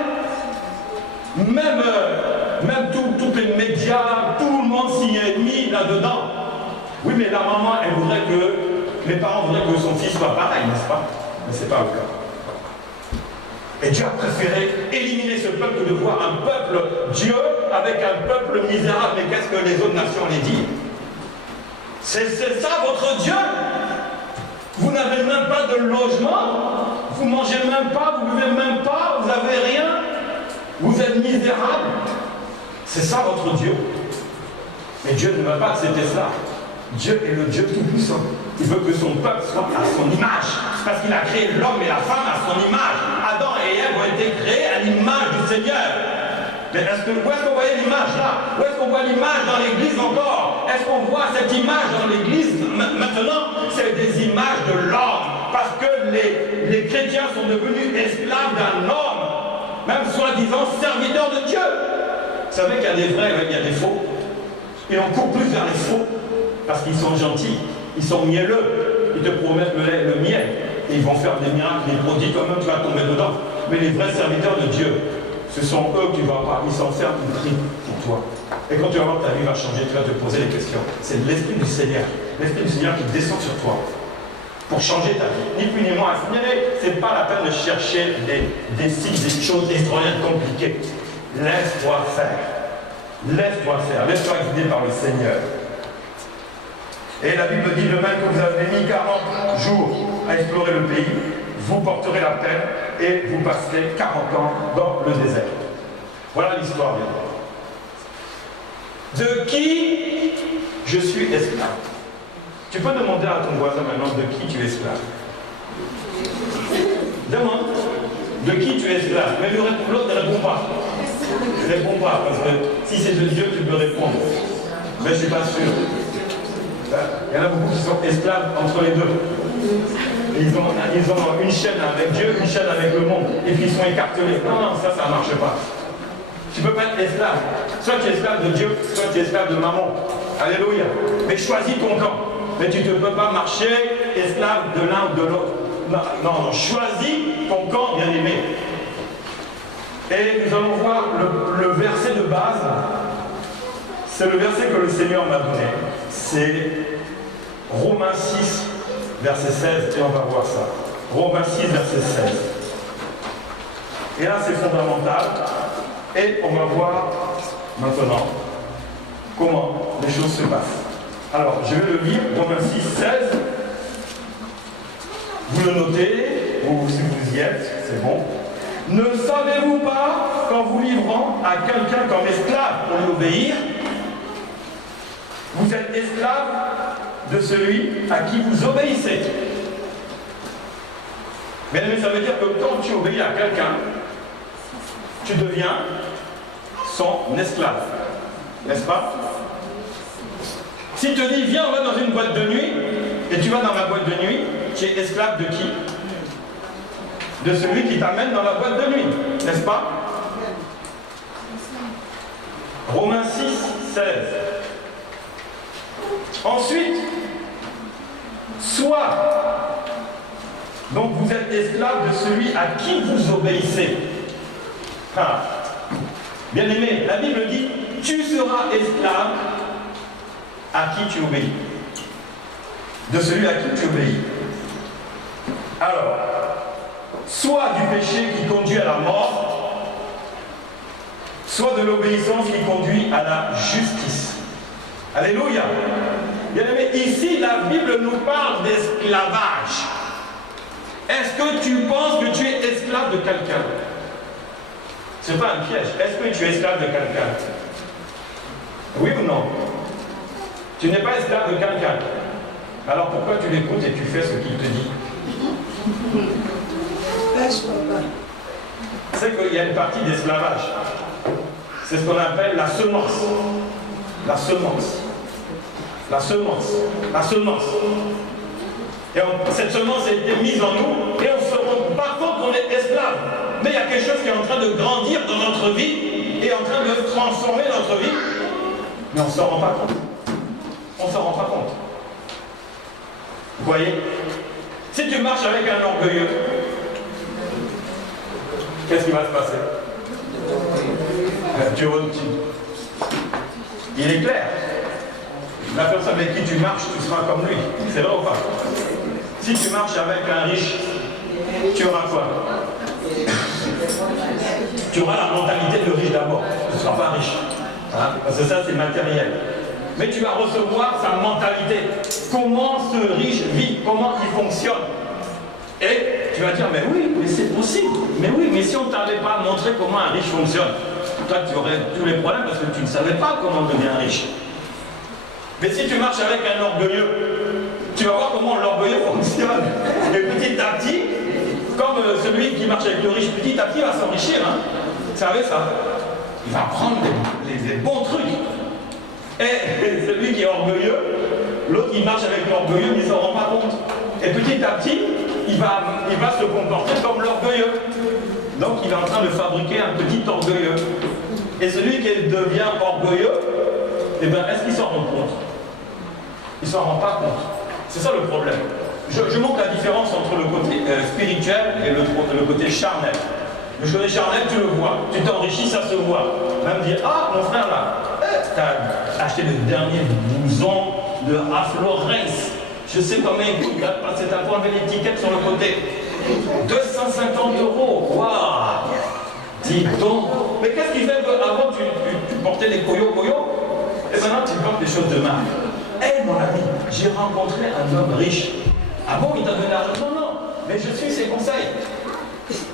Même tous les médias, tout le monde s'y est mis là-dedans. Oui, mais la maman, elle voudrait que, les parents voudraient que son fils soit pareil, n'est-ce pas? Mais ce n'est pas le cas. Et Dieu a préféré éliminer ce peuple que de voir un peuple Dieu avec un peuple misérable. Mais qu'est-ce que les autres nations les disent? C'est ça votre Dieu? Vous n'avez même pas de logement, vous ne mangez même pas, vous ne buvez même pas, vous n'avez rien, vous êtes misérable. C'est ça votre Dieu. Mais Dieu ne va pas accepter cela. Dieu est le Dieu tout-puissant. Il veut que son peuple soit à son image. Parce qu'il a créé l'homme et la femme à son image. Adam et Ève ont été créés à l'image du Seigneur. Mais où est-ce qu'on voyait l'image là? Où est-ce qu'on voit l'image dans l'église encore? Est-ce qu'on voit cette image dans l'église maintenant? C'est des images de l'homme. Parce que les chrétiens sont devenus esclaves d'un homme. Même soi-disant serviteurs de Dieu. Vous savez qu'il y a des vrais, il y a des faux. Et on court plus vers les faux. Parce qu'ils sont gentils, ils sont mielleux, ils te promettent le miel, et ils vont faire des miracles, des prodiges, toi-même tu vas tomber dedans. Mais les vrais serviteurs de Dieu, ce sont eux qui vont pas, ils s'enferment une tri pour toi. Et quand tu vas voir que ta vie va changer, tu vas te poser des questions. C'est l'Esprit du Seigneur qui descend sur toi pour changer ta vie, ni plus ni moins. C'est pas la peine de chercher des choses extraordinaires compliquées. Laisse-toi faire. Laisse-toi faire. Laisse-toi guider par le Seigneur. Et la Bible dit, de même que vous avez mis 40 jours à explorer le pays, vous porterez la peine et vous passerez 40 ans dans le désert. Voilà l'histoire. De qui je suis esclave? Tu peux demander à ton voisin maintenant de qui tu es esclave. Demande de qui tu es esclave. Mais l'autre ne répond pas. Ne réponds pas, parce que si c'est de Dieu, tu peux répondre. Mais je ne suis pas sûr. Il y en a beaucoup qui sont esclaves entre les deux. Ils ont une chaîne avec Dieu, une chaîne avec le monde, et puis ils sont écartelés. Non, ça ne marche pas. Tu ne peux pas être esclave. Soit tu es esclave de Dieu, soit tu es esclave de maman. Alléluia. Mais choisis ton camp. Mais tu ne peux pas marcher esclave de l'un ou de l'autre. Non, choisis ton camp, bien-aimé. Et nous allons voir le verset de base. C'est le verset que le Seigneur m'a donné. C'est Romains 6, verset 16, et on va voir ça. Romains 6, verset 16. Et là, c'est fondamental. Et on va voir maintenant comment les choses se passent. Alors, je vais le lire, Romains 6, 16. Vous le notez, ou si vous y êtes, c'est bon. Ne savez-vous pas qu'en vous livrant à quelqu'un comme esclave pour lui obéir, vous êtes esclave de celui à qui vous obéissez. Mais ça veut dire que quand tu obéis à quelqu'un, tu deviens son esclave. N'est-ce pas? S'il te dit, viens, on va dans une boîte de nuit, et tu vas dans la boîte de nuit, tu es esclave de qui? De celui qui t'amène dans la boîte de nuit. N'est-ce pas? Romains 6, 16. Ensuite, soit, donc vous êtes esclave de celui à qui vous obéissez. Ah. Bien aimé, la Bible dit, tu seras esclave à qui tu obéis. De celui à qui tu obéis. Alors, soit du péché qui conduit à la mort, soit de l'obéissance qui conduit à la justice. Alléluia. Bien aimé, ici la Bible nous parle d'esclavage. Est-ce que tu penses que tu es esclave de quelqu'un? Ce n'est pas un piège. Est-ce que tu es esclave de quelqu'un? Oui ou non? Tu n'es pas esclave de quelqu'un. Alors pourquoi tu l'écoutes et tu fais ce qu'il te dit? C'est qu'il y a une partie d'esclavage. C'est ce qu'on appelle la semence. La semence. La semence. La semence. Et cette semence a été mise en nous et on se rend pas compte qu'on est esclave. Mais il y a quelque chose qui est en train de grandir dans notre vie et en train de transformer notre vie. Mais on ne s'en rend pas compte. On ne s'en rend pas compte. Vous voyez? Si tu marches avec un orgueilleux, qu'est-ce qui va se passer? Il est clair. La personne avec qui tu marches, tu seras comme lui. C'est vrai ou pas? Si tu marches avec un riche, tu auras quoi? Tu auras la mentalité de riche d'abord. Tu ne seras pas riche. Hein? Parce que ça, c'est matériel. Mais tu vas recevoir sa mentalité. Comment ce riche vit? Comment il fonctionne? Et tu vas dire, mais oui, mais c'est possible. Mais oui, mais si on ne t'avait pas montré comment un riche fonctionne, toi, tu aurais tous les problèmes parce que tu ne savais pas comment devenir riche. Mais si tu marches avec un orgueilleux, tu vas voir comment l'orgueilleux fonctionne. Et petit à petit, comme celui qui marche avec le riche, petit à petit, il va s'enrichir. Hein. Vous savez ça? Il va prendre des bons trucs. Et celui qui est orgueilleux, l'autre qui marche avec l'orgueilleux, il ne s'en rend pas compte. Et petit à petit, il va se comporter comme l'orgueilleux. Donc il est en train de fabriquer un petit orgueilleux. Et celui qui devient orgueilleux, eh bien, est-ce qu'il s'en rend compte? Il ne s'en rend pas compte. C'est ça le problème. Je montre la différence entre le côté spirituel et le côté charnel. Le côté charnel, tu le vois. Tu t'enrichis, ça se voit. Même dire, ah, mon frère là, tu as acheté le dernier blouson de Ralph Lauren. Je sais combien il coûte, parce que tu as enlevé l'étiquette sur le côté. 250 €. Waouh! Dis donc. Mais qu'est-ce qui fait qu'avant tu portais des coyo-coyo et maintenant tu portes des choses de marque? Eh mon ami, j'ai rencontré un homme riche. Ah bon, il t'a donné l'argent? Non, non, mais je suis ses conseils.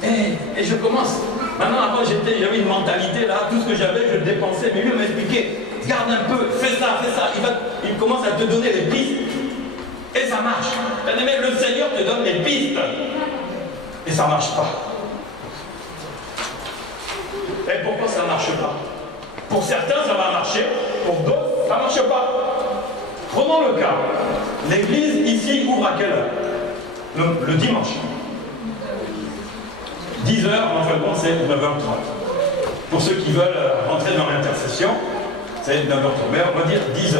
Et je commence. Maintenant, avant, j'avais une mentalité là, tout ce que j'avais, je le dépensais, mais lui m'expliquait. Garde un peu, fais ça, fais ça. Il commence à te donner les pistes. Et ça marche. Le Seigneur te donne les pistes. Et ça ne marche pas. Et pourquoi ça ne marche pas? Pour certains, ça va marcher. Pour d'autres, ça ne marche pas. Prenons le cas. L'église ici ouvre à quelle heure? Le dimanche. 10h, en fin de compte, c'est 9h30. Pour ceux qui veulent rentrer dans l'intercession, c'est 9h30. Mais on va dire 10h.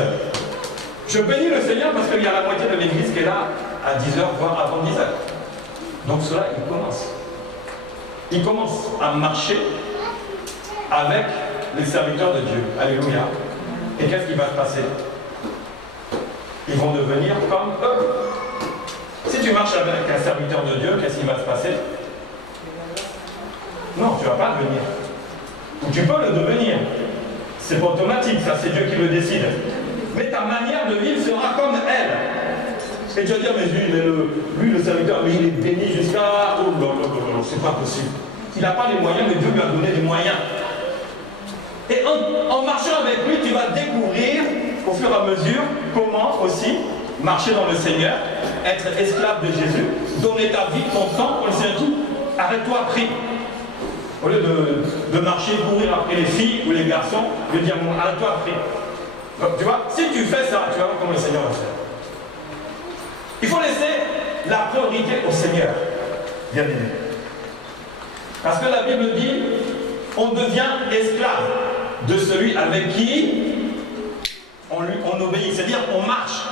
Je bénis le Seigneur parce qu'il y a la moitié de l'église qui est là à 10h, voire avant 10h. Donc cela, il commence. Il commence à marcher avec les serviteurs de Dieu. Alléluia. Et qu'est-ce qui va se passer? Ils vont devenir comme eux. Si tu marches avec un serviteur de Dieu, qu'est-ce qui va se passer? Non, tu ne vas pas le devenir. Ou tu peux le devenir. C'est pas automatique, ça, c'est Dieu qui le décide. Mais ta manière de vivre sera comme elle. Et tu vas dire, mais lui, le serviteur, mais il est béni jusqu'à... Oh non, non, non, non, c'est pas possible. Il n'a pas les moyens, mais Dieu lui a donné les moyens. Et en marchant avec lui, tu vas découvrir, au fur et à mesure, comment aussi marcher dans le Seigneur, être esclave de Jésus, donner ta vie, ton temps pour le Seigneur. Arrête-toi, prie. Au lieu de marcher, courir après les filles ou les garçons, de dire bon, arrête-toi, prie. Donc, tu vois, si tu fais ça, tu vas voir comment le Seigneur va faire. Il faut laisser la priorité au Seigneur, bien aimé. Parce que la Bible dit, on devient esclave de celui avec qui on obéit, c'est-à-dire on marche.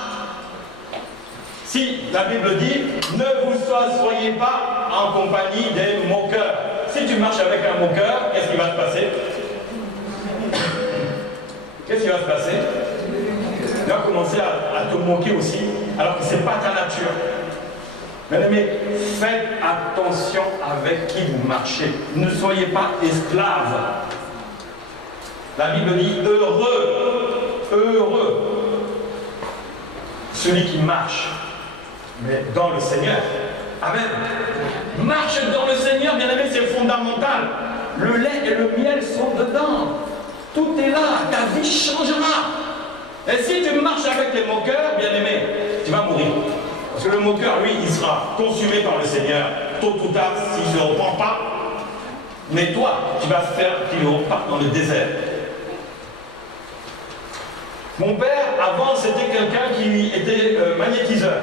Si la Bible dit, ne vous soyez pas en compagnie des moqueurs. Si tu marches avec un moqueur, qu'est-ce qui va se passer? Qu'est-ce qui va se passer? Il va commencer à te moquer aussi, alors que ce n'est pas ta nature. Bien-aimés, faites attention avec qui vous marchez. Ne soyez pas esclaves. La Bible dit heureux, celui qui marche, mais dans le Seigneur. Amen. Marche dans le Seigneur, bien-aimé, c'est fondamental. Le lait et le miel sont dedans. Tout est là, ta vie changera. Et si tu marches avec les moqueurs, bien-aimé, tu vas mourir. Parce que le moqueur, lui, il sera consumé par le Seigneur, tôt ou tard, s'il ne se repent pas. Mais toi, tu vas faire qu'il reparte dans le désert. Mon père, avant, c'était quelqu'un qui était magnétiseur.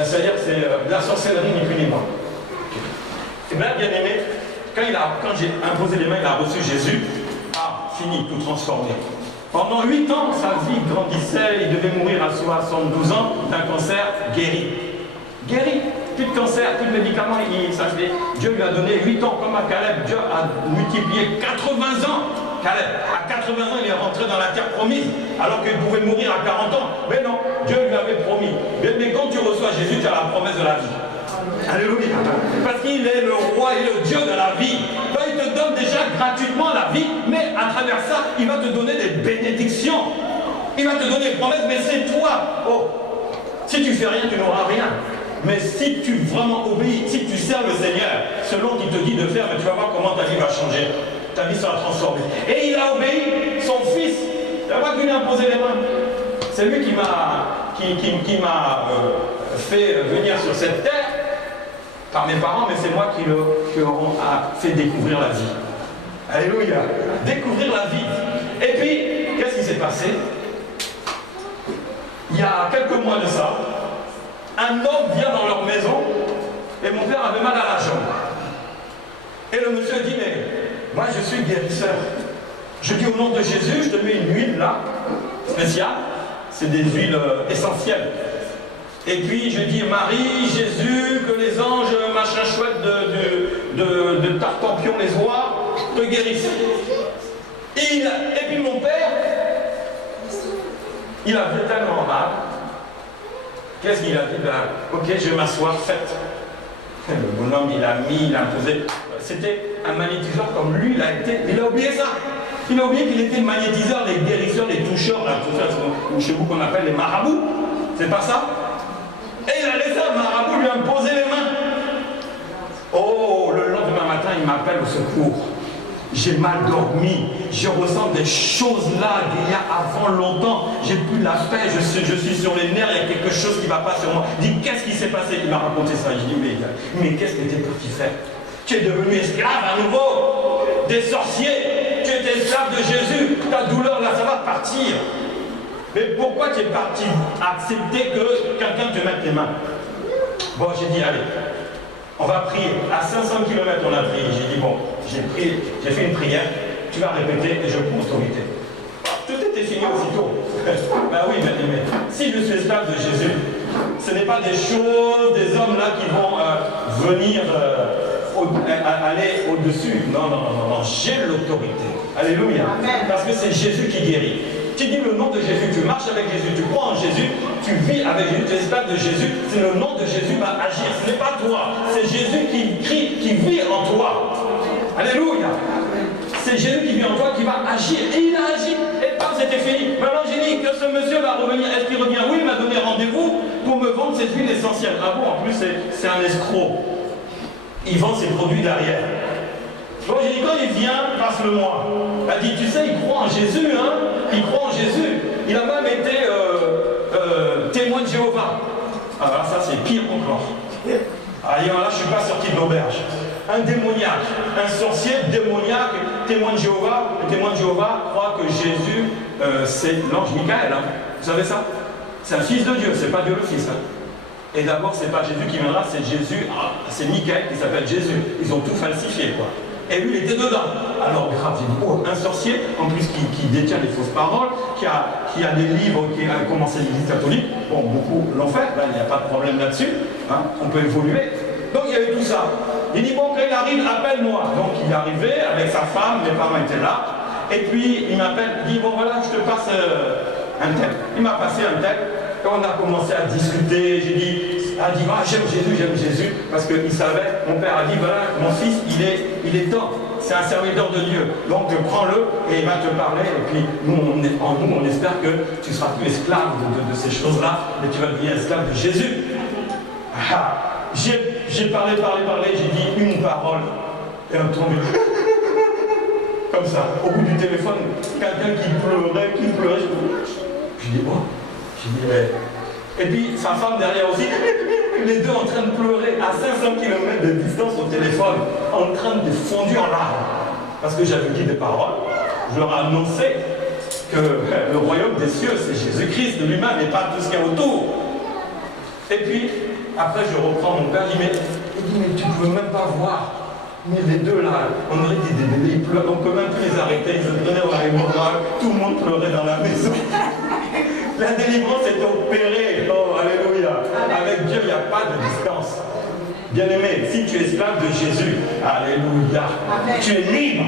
C'est-à-dire que c'est la sorcellerie, ni plus ni moins. Et bien, bien aimé, quand j'ai imposé les mains, il a reçu Jésus. Ah, fini, tout transformé. Pendant 8 ans, sa vie grandissait, il devait mourir à 72 ans d'un cancer guéri. Guéri, plus de cancer, plus de médicaments, Dieu lui a donné 8 ans, comme à Caleb, Dieu a multiplié 80 ans. Caleb, à 80 ans, il est rentré dans la terre promise, alors qu'il pouvait mourir à 40 ans. Mais non, Dieu lui avait promis. Mais quand tu reçois Jésus, tu as la promesse de la vie. Alléluia. Parce qu'il est le roi et le Dieu de la vie. Donc, il te donne déjà gratuitement la vie, mais à travers ça, il va te donner des bénédictions. Il va te donner des promesses, mais c'est toi. Oh, si tu fais rien, tu n'auras rien. Mais si tu vraiment obéis, si tu sers le Seigneur, selon qu'il te dit de faire, mais tu vas voir comment ta vie va changer. Ta vie sera transformée. Et il a obéi, son fils. Il n'a pas pu lui imposer les mains. C'est lui qui m'a fait venir sur cette terre par mes parents, mais c'est moi qui leur a fait découvrir la vie. Alléluia. Découvrir la vie. Et puis, qu'est-ce qui s'est passé? Il y a quelques mois de ça, un homme vient dans leur maison et mon père avait mal à la jambe. Et le monsieur dit, mais moi je suis guérisseur. Je dis au nom de Jésus, je te mets une huile là, spéciale. C'est des huiles essentielles. Et puis je dis, Marie, Jésus, que les anges, machin chouette de Tartampion, les oies, te guérissent. Et puis mon père, il avait tellement mal. Qu'est-ce qu'il a dit? Ben, ok, je vais m'asseoir, faites. Le bonhomme, il a posé. C'était un magnétiseur comme lui, il a oublié ça. Il a oublié qu'il était magnétiseur, les guérisseurs, les toucheurs, ou chez vous qu'on appelle les marabouts. C'est pas ça? Et il a laissé un marabout lui imposer les mains. Oh, le lendemain matin, il m'appelle au secours. J'ai mal dormi, je ressens des choses là d'il y a avant longtemps, j'ai plus la paix, je suis sur les nerfs, il y a quelque chose qui ne va pas sur moi. Il dit, qu'est-ce qui s'est passé? Il m'a raconté ça. Je dis, mais qu'est-ce que tu es parti faire? Tu es devenu esclave à nouveau des sorciers, tu es esclave de Jésus, ta douleur là, ça va partir. Mais pourquoi tu es parti accepter que quelqu'un te mette les mains? Bon, j'ai dit, allez, on va prier. À 500 km, on a prié. J'ai dit, bon, j'ai fait une prière, tu vas répéter et je prends autorité. Tout était fini aussitôt. Ben oui, bien aimé. Si je suis esclave de Jésus, ce n'est pas des choses, des hommes là qui vont venir aller au-dessus. Non, j'ai l'autorité. Alléluia. Amen. Parce que c'est Jésus qui guérit. Tu dis le nom de Jésus, tu marches avec Jésus, tu crois en Jésus, tu vis avec Jésus, tu es esclave de Jésus, c'est le nom de Jésus va agir. Ce n'est pas toi, c'est Jésus qui crie, qui vit en toi. Alléluia. C'est Jésus qui vit en toi, qui va agir. Et il a agi. Et bam, c'était fini. Maintenant j'ai dit que ce monsieur va revenir. Est-ce qu'il revient? Oui, il m'a donné rendez-vous pour me vendre ses huiles essentielles. Ah bon, en plus c'est un escroc. Il vend ses produits derrière. Donc j'ai dit, quand il vient, passe-le-moi. Elle a dit, tu sais, il croit en Jésus, hein? Il croit en Jésus. Il a même été Alors ça, c'est pire encore. Ah, là, je ne suis pas sorti de l'auberge. Un démoniaque, un sorcier démoniaque, témoin de Jéhovah. Le témoin de Jéhovah croit que Jésus, c'est l'ange Michael. Hein. Vous savez ça? C'est un fils de Dieu, c'est pas Dieu le Fils. Hein. Et d'abord, c'est pas Jésus qui viendra, c'est Jésus, c'est Michael qui s'appelle Jésus. Ils ont tout falsifié, quoi. Et lui, il était dedans. Alors, grave, j'ai dit, oh, un sorcier, en plus qui détient des fausses paroles, qui a des livres, qui a commencé l'Église catholique. Bon, beaucoup l'ont fait, là, il n'y a pas de problème là-dessus. Hein, on peut évoluer. Donc, il y avait tout ça. Il dit, bon, quand il arrive, appelle-moi. Donc, il est arrivé avec sa femme, mes parents étaient là. Et puis, il m'appelle, il dit, bon, voilà, je te passe un tel. Il m'a passé un tel. Quand on a commencé à discuter, j'ai dit, ah, j'aime Jésus, parce qu'il savait, mon père a dit, voilà, mon fils, il est temps, c'est un serviteur de Dieu, donc prends-le et il va te parler, et puis nous, on espère que tu ne seras plus esclave de ces choses-là, mais tu vas devenir esclave de Jésus. Ah, j'ai parlé, j'ai dit une parole, et un tombé. Comme ça, au bout du téléphone, quelqu'un qui pleurait, je dis, oh. Et puis sa femme derrière aussi, les deux en train de pleurer à 500 km de distance au téléphone, en train de fondre en larmes. Parce que j'avais dit des paroles, je leur ai annoncé que le royaume des cieux, c'est Jésus-Christ de lui-même et pas tout ce qu'il y a autour. Et puis, après je reprends mon père, il dit, mais tu ne peux même pas voir. Mais les deux là, on aurait dit des bébés, ils pleurent, on ne peut même plus les arrêter, ils se prenaient au moral, tout le monde pleurait dans la maison. La délivrance est opérée. Oh, alléluia. Avec Dieu, il n'y a pas de distance. Bien-aimé, si tu es esclave de Jésus, alléluia, tu es libre.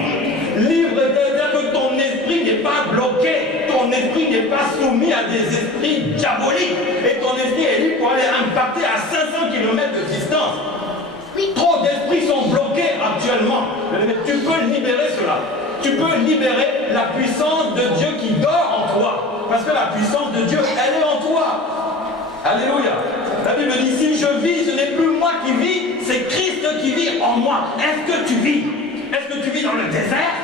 Libre, c'est-à-dire que ton esprit n'est pas bloqué. Ton esprit n'est pas soumis à des esprits diaboliques. Et ton esprit est libre pour aller impacter à 500 km de distance. Trop d'esprits sont bloqués actuellement. Tu peux libérer cela. Tu peux libérer la puissance de Dieu qui dort en toi. Parce que la puissance de Dieu, elle est en toi. Alléluia. La Bible dit, si je vis, ce n'est plus moi qui vis, c'est Christ qui vit en moi. Est-ce que tu vis? Est-ce que tu vis dans le désert?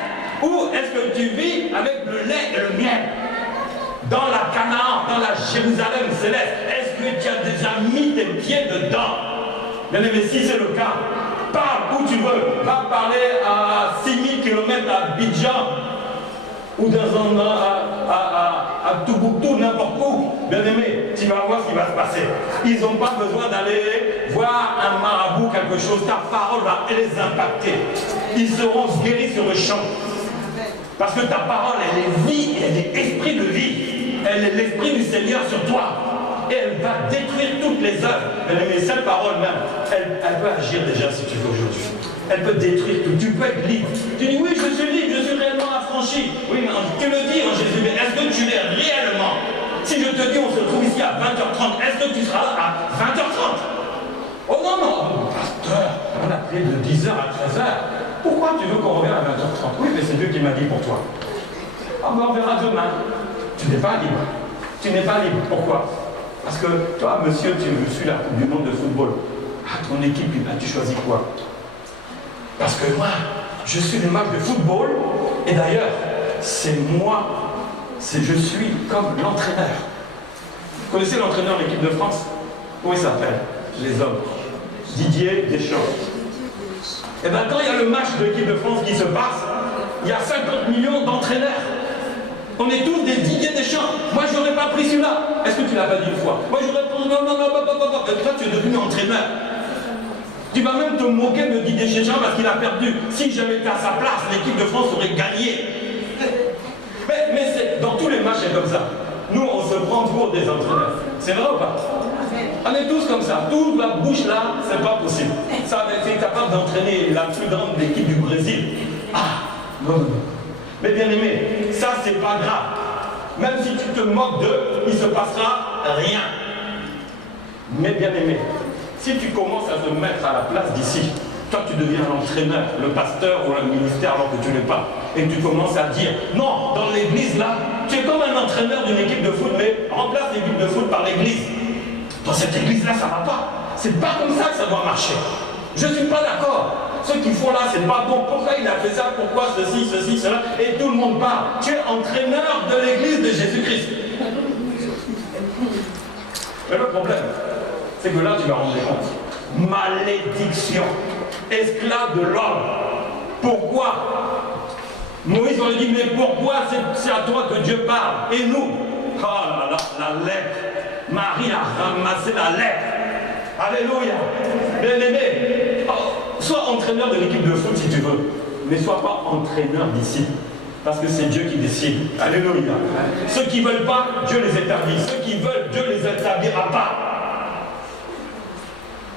Ou est-ce que tu vis avec le lait et le miel? Dans la Canaan, dans la Jérusalem céleste, est-ce que tu as déjà mis tes pieds dedans? Bien aimé, si c'est le cas, parle où tu veux. Va parler à 6000 km à Abidjan, ou dans un à Toubouctou, n'importe où, bien aimé, tu vas voir ce qui va se passer. Ils n'ont pas besoin d'aller voir un marabout, quelque chose, ta parole va les impacter. Ils seront guéris sur le champ. Parce que ta parole, elle est vie, elle est esprit de vie. Elle est l'esprit du Seigneur sur toi. Et elle va détruire toutes les œuvres. Bien aimé, cette parole même, elle peut agir déjà si tu veux aujourd'hui. Elle peut détruire tout. Tu peux être libre. Tu dis oui, je suis libre, je suis réellement affranchi. Oui, mais tu le dis en Jésus, mais est-ce que tu l'es réellement? Si je te dis on se trouve ici à 20h30, est-ce que tu seras là à 20h30? Oh non, non, pasteur, on a pris de 10h à 13h. Pourquoi tu veux qu'on revienne à 20h30? Oui, mais c'est Dieu qui m'a dit pour toi. Ah, ben on verra demain. Tu n'es pas libre. Tu n'es pas libre. Pourquoi? Parce que toi, monsieur, tu suis la Coupe du Monde de football. Ah, ton équipe, tu choisis quoi? Parce que moi, je suis le match de football, et d'ailleurs, c'est moi, je suis comme l'entraîneur. Vous connaissez l'entraîneur de l'équipe de France? Comment il s'appelle? Les hommes. Didier Deschamps. Et bien quand il y a le match de l'équipe de France qui se passe, il y a 50 millions d'entraîneurs. On est tous des Didier Deschamps. Moi, je n'aurais pas pris celui-là. Est-ce que tu l'as pas dit une fois? Moi, j'aurais pris non. Et toi, tu es devenu entraîneur. Tu vas même te moquer de Didier Deschamps parce qu'il a perdu. Si j'avais été à sa place, l'équipe de France aurait gagné. Mais dans tous les matchs, c'est comme ça. Nous, on se prend pour des entraîneurs. C'est vrai ou pas? On est tous comme ça. Toute la bouche là, c'est pas possible. Ça va être capable d'entraîner la plus grande équipe du Brésil. Ah, non. Mais bien aimé, ça c'est pas grave. Même si tu te moques d'eux, il ne se passera rien. Mais bien aimé, si tu commences à te mettre à la place d'ici, toi tu deviens l'entraîneur, le pasteur ou le ministère alors que tu n'es pas. Et tu commences à dire, non, dans l'église là, tu es comme un entraîneur d'une équipe de foot, mais remplace l'équipe de foot par l'église. Dans cette église là, ça ne va pas. C'est pas comme ça que ça doit marcher. Je ne suis pas d'accord. Ce qu'ils font là, c'est pas bon. Pourquoi il a fait ça? Pourquoi ceci, cela? Et tout le monde parle. Tu es entraîneur de l'église de Jésus-Christ. Mais le problème, c'est que là tu vas rendre compte. Malédiction, esclave de l'homme. Pourquoi? Moïse on lui dit, mais pourquoi c'est à toi que Dieu parle? Et nous? Oh là là, la lettre. Marie a ramassé la lettre. Alléluia. Bien-aimé, sois entraîneur de l'équipe de foot si tu veux, mais sois pas entraîneur d'ici. Parce que c'est Dieu qui décide. Alléluia. Ceux qui ne veulent pas, Dieu les établit. Ceux qui veulent, Dieu les établira pas.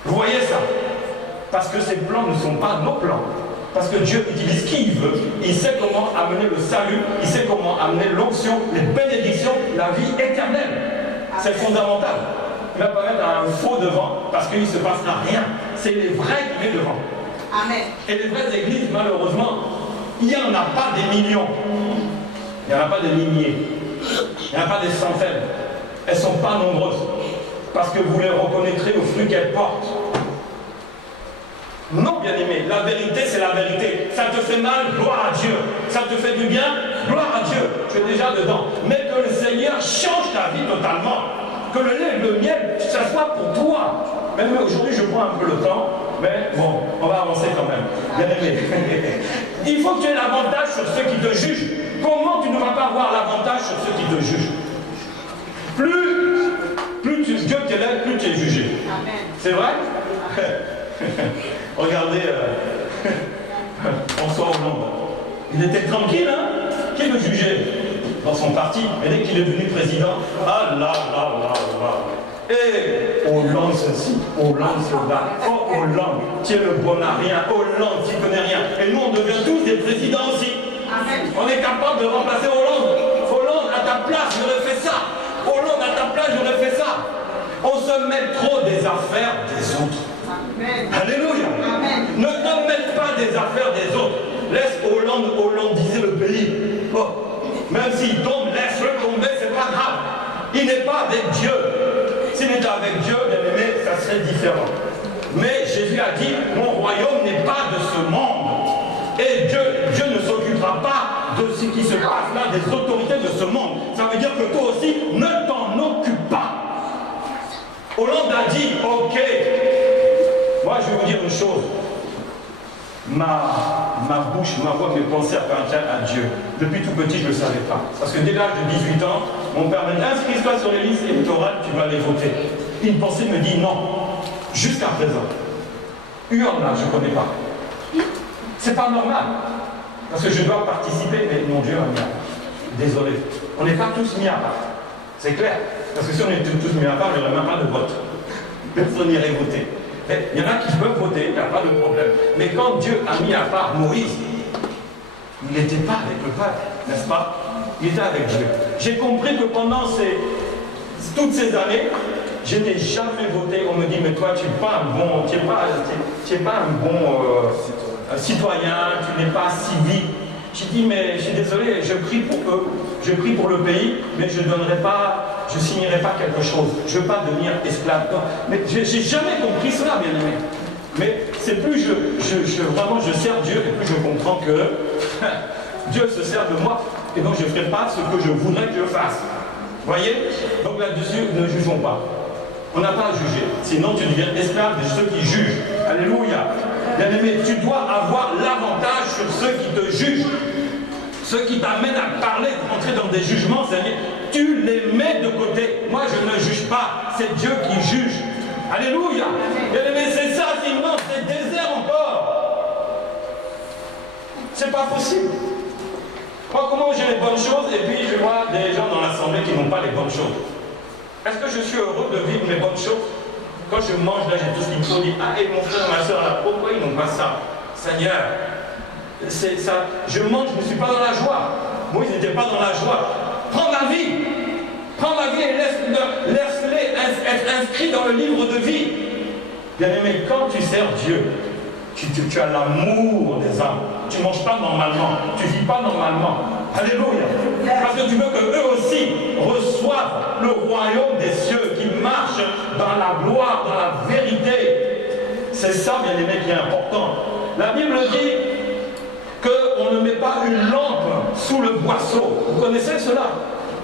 Vous voyez ça? Parce que ces plans ne sont pas nos plans. Parce que Dieu utilise qui il veut. Il sait comment amener le salut. Il sait comment amener l'onction, les bénédictions, la vie éternelle. C'est fondamental. Il ne va pas mettre un faux devant parce qu'il ne se passera rien. C'est les vrais qui mettent devant. Amen. Et les vraies églises, malheureusement, il n'y en a pas des millions. Il n'y en a pas des milliers. Il n'y en a pas des centaines. Elles ne sont pas nombreuses. Parce que vous les reconnaîtrez au fruit qu'elles portent. Non, bien-aimé, la vérité, c'est la vérité. Ça te fait mal, gloire à Dieu. Ça te fait du bien, gloire à Dieu. Tu es déjà dedans. Mais que le Seigneur change ta vie totalement. Que le lait et le miel, ça soit pour toi. Même aujourd'hui, je prends un peu le temps. Mais bon, on va avancer quand même. Bien-aimé. Il faut que tu aies l'avantage sur ceux qui te jugent. Comment tu ne vas pas avoir l'avantage sur ceux qui te jugent? Plus Dieu t'élève, plus tu es jugé. C'est vrai? Regardez François Hollande. Il était tranquille, hein? Qui le jugeait dans son parti? Et dès qu'il est devenu président, ah là là là là. Et Hollande ceci, Hollande cela. Oh Hollande, tu es le bon à rien. Hollande, tu ne connais rien. Et nous, on devient tous des présidents aussi. Amen. On est capable de remplacer Hollande. Hollande, à ta place, j'aurais fait ça. Hollande, à ta place, j'aurais fait ça. On se met trop des affaires des autres. Amen. Alléluia. Amen. Ne te mêle pas des affaires des autres. Laisse Hollande hollandiser le pays. Oh. Même s'il tombe, laisse-le tomber, c'est pas grave. Il n'est pas avec Dieu. S'il était avec Dieu, bien aimé, ça serait différent. Mais Jésus a dit, mon royaume n'est pas de ce monde. Et Dieu ne s'occupera pas de ce qui se passe là, des autorités de ce monde. Ça veut dire que toi aussi, ne t'en occupe pas. Hollande a dit, ok, moi je vais vous dire une chose. Ma bouche, ma voix, mes pensées appartiennent à Dieu. Depuis tout petit, je ne le savais pas. Parce que dès l'âge de 18 ans, mon père me dit, inscris-toi sur les listes électorales, tu vas aller voter. Une pensée me dit non, jusqu'à présent. Là, je ne connais pas. C'est pas normal. Parce que je dois participer, mais mon Dieu a mis à part. Désolé. On n'est pas tous mis à part. C'est clair. Parce que si on était tous mis à part, il n'y aurait même pas de vote. Personne n'irait voter. Il y en a qui peuvent voter, il n'y a pas de problème. Mais quand Dieu a mis à part Moïse, il n'était pas avec le peuple, n'est-ce pas? Il était avec Dieu. J'ai compris que pendant toutes ces années, je n'ai jamais voté. On me dit, mais toi, tu n'es pas un bon, citoyen, tu n'es pas civique. J'ai dit, mais je suis désolé, je prie pour eux, je prie pour le pays, mais je ne signerai pas quelque chose. Je ne veux pas devenir esclave. Non. Mais je n'ai jamais compris cela, bien aimé. Mais c'est plus vraiment je sers Dieu, et plus je comprends que Dieu se sert de moi, et donc je ne ferai pas ce que je voudrais que je fasse. Voyez? Donc là-dessus, ne jugeons pas. On n'a pas à juger, sinon tu deviens esclave de ceux qui jugent. Alléluia. Bien-aimé, tu dois avoir l'avantage sur ceux qui te jugent. Ceux qui t'amènent à parler, rentrer dans des jugements, c'est-à-dire, tu les mets de côté. Moi, je ne juge pas, c'est Dieu qui juge. Alléluia. Bien-aimé, c'est ça qui manque, c'est désert encore. C'est pas possible. Moi, comment j'ai les bonnes choses et puis je vois des gens dans l'assemblée qui n'ont pas les bonnes choses. Est-ce que je suis heureux de vivre mes bonnes choses? Quand je mange, là, j'ai tout ce qu'il faut dire. Ah, et mon frère, ma soeur, là, pourquoi ils n'ont pas ça? Seigneur, c'est ça. Je mange, je ne suis pas dans la joie. Moi, ils n'étaient pas dans la joie. Prends ma vie. Prends ma vie et laisse-les être inscrits dans le livre de vie. Bien-aimé, quand tu sers Dieu, tu as l'amour des âmes. Tu ne manges pas normalement. Tu ne vis pas normalement. Alléluia. Parce que tu veux qu'eux aussi reçoivent le royaume des cieux, qui marchent dans la gloire, dans la vérité. C'est ça, bien aimé, qui est important. La Bible dit qu'on ne met pas une lampe sous le boisseau. Vous connaissez cela?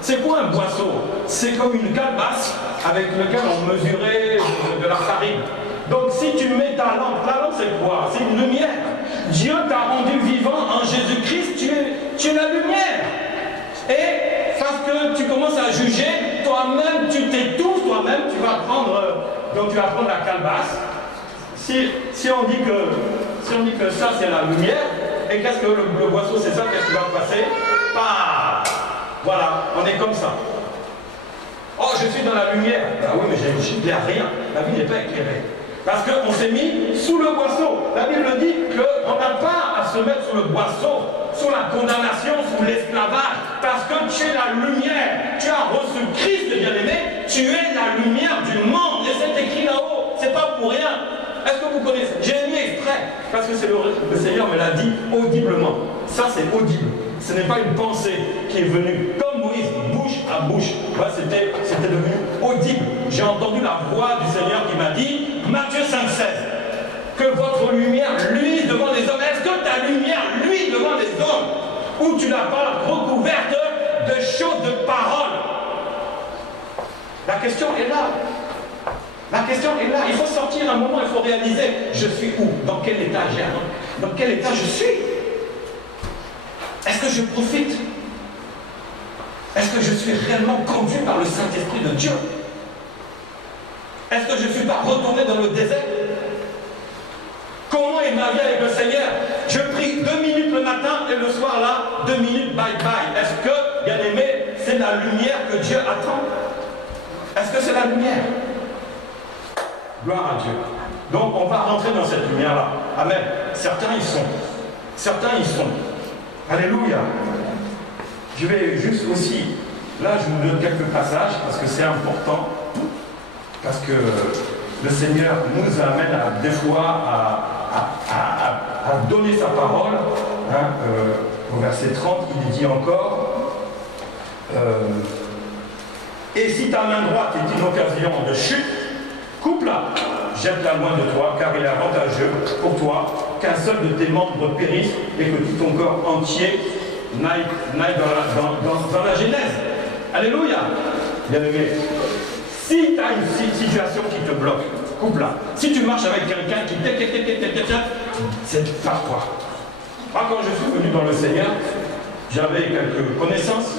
C'est quoi un boisseau? c'est comme une calebasse avec laquelle on mesurait de la farine. Donc si tu mets ta lampe c'est quoi? C'est une lumière. Dieu t'a rendu vivant en Jésus-Christ, tu es la lumière. Et parce que tu commences à juger, toi-même tu t'étouffes, toi-même tu vas prendre, donc tu vas prendre la calebasse. Si on dit que ça c'est la lumière, et qu'est-ce que le boisseau c'est ça, qu'est-ce qui va passer? Bah, voilà, on est comme ça. Oh, je suis dans la lumière. Ah oui, mais je n'éclaire rien. La vie n'est pas éclairée. Parce qu'on s'est mis sous le boisseau. La Bible dit qu'on n'a pas à se mettre sous le boisseau, sous la condamnation, sous l'esclavage. Parce que tu es la lumière. Tu as reçu Christ, bien-aimé. Tu es la lumière du monde. Et c'est écrit là-haut. C'est pas pour rien. Est-ce que vous connaissez? J'ai mis extrait. Parce que c'est le Seigneur me l'a dit audiblement. Ça, c'est audible. Ce n'est pas une pensée qui est venue comme Moïse, bouche à bouche. Ouais, c'était devenu audible. J'ai entendu la voix du Seigneur qui m'a dit, Matthieu 5,16, que votre lumière luise devant les hommes. Est-ce que ta lumière luise devant les hommes? Ou tu la parles recouverte de choses, de paroles? La question est là. La question est là. Il faut sortir un moment, il faut réaliser, je suis où? Dans quel état j'ai? Dans quel état je suis? Est-ce que je profite? Est-ce que je suis réellement conduit par le Saint-Esprit de Dieu? Est-ce que je ne suis pas retourné dans le désert? Comment est ma vie avec le Seigneur? Je prie 2 minutes le matin et le soir là, 2 minutes bye bye. Est-ce que, bien aimé, c'est la lumière que Dieu attend? Est-ce que c'est la lumière? Gloire à Dieu. Donc on va rentrer dans cette lumière-là. Amen. Certains y sont. Certains y sont. Alléluia. Je vais juste aussi, là je vous donne quelques passages parce que c'est important, parce que le Seigneur nous amène des fois à donner sa parole. Hein, au verset 30, il dit encore, et si ta main droite est une occasion de chute, coupe-la, jette-la loin de toi, car il est avantageux pour toi qu'un seul de tes membres périsse et que tout ton corps entier n'aille dans la genèse. Alléluia. Bien-aimé, si tu as une situation qui te bloque, coupe-la. Si tu marches avec quelqu'un qui c'est pas toi. Moi, quand je suis venu dans le Seigneur, j'avais quelques connaissances,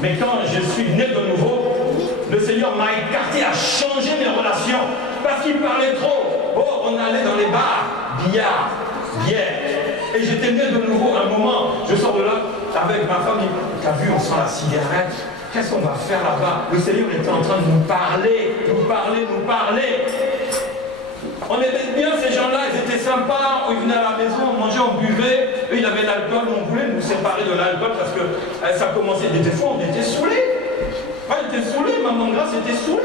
mais quand je suis né de nouveau, le Seigneur m'a écarté à changer mes relations parce qu'il parlait trop. Oh, on allait dans les bars, billard, bière. Et j'étais né de nouveau un moment. Je sors de là avec ma femme. T'as vu, on sent la cigarette. Qu'est-ce qu'on va faire là-bas? Le Seigneur était en train de nous parler, nous parler, nous parler. On était bien, ces gens-là, ils étaient sympas. Ils venaient à la maison, on mangeait, on buvait. Eux, ils avaient l'alcool. On voulait nous séparer de l'alcool parce que ça commençait. Des fois, on était saoulés. Elle était saoulée, maman Grace était saoulée.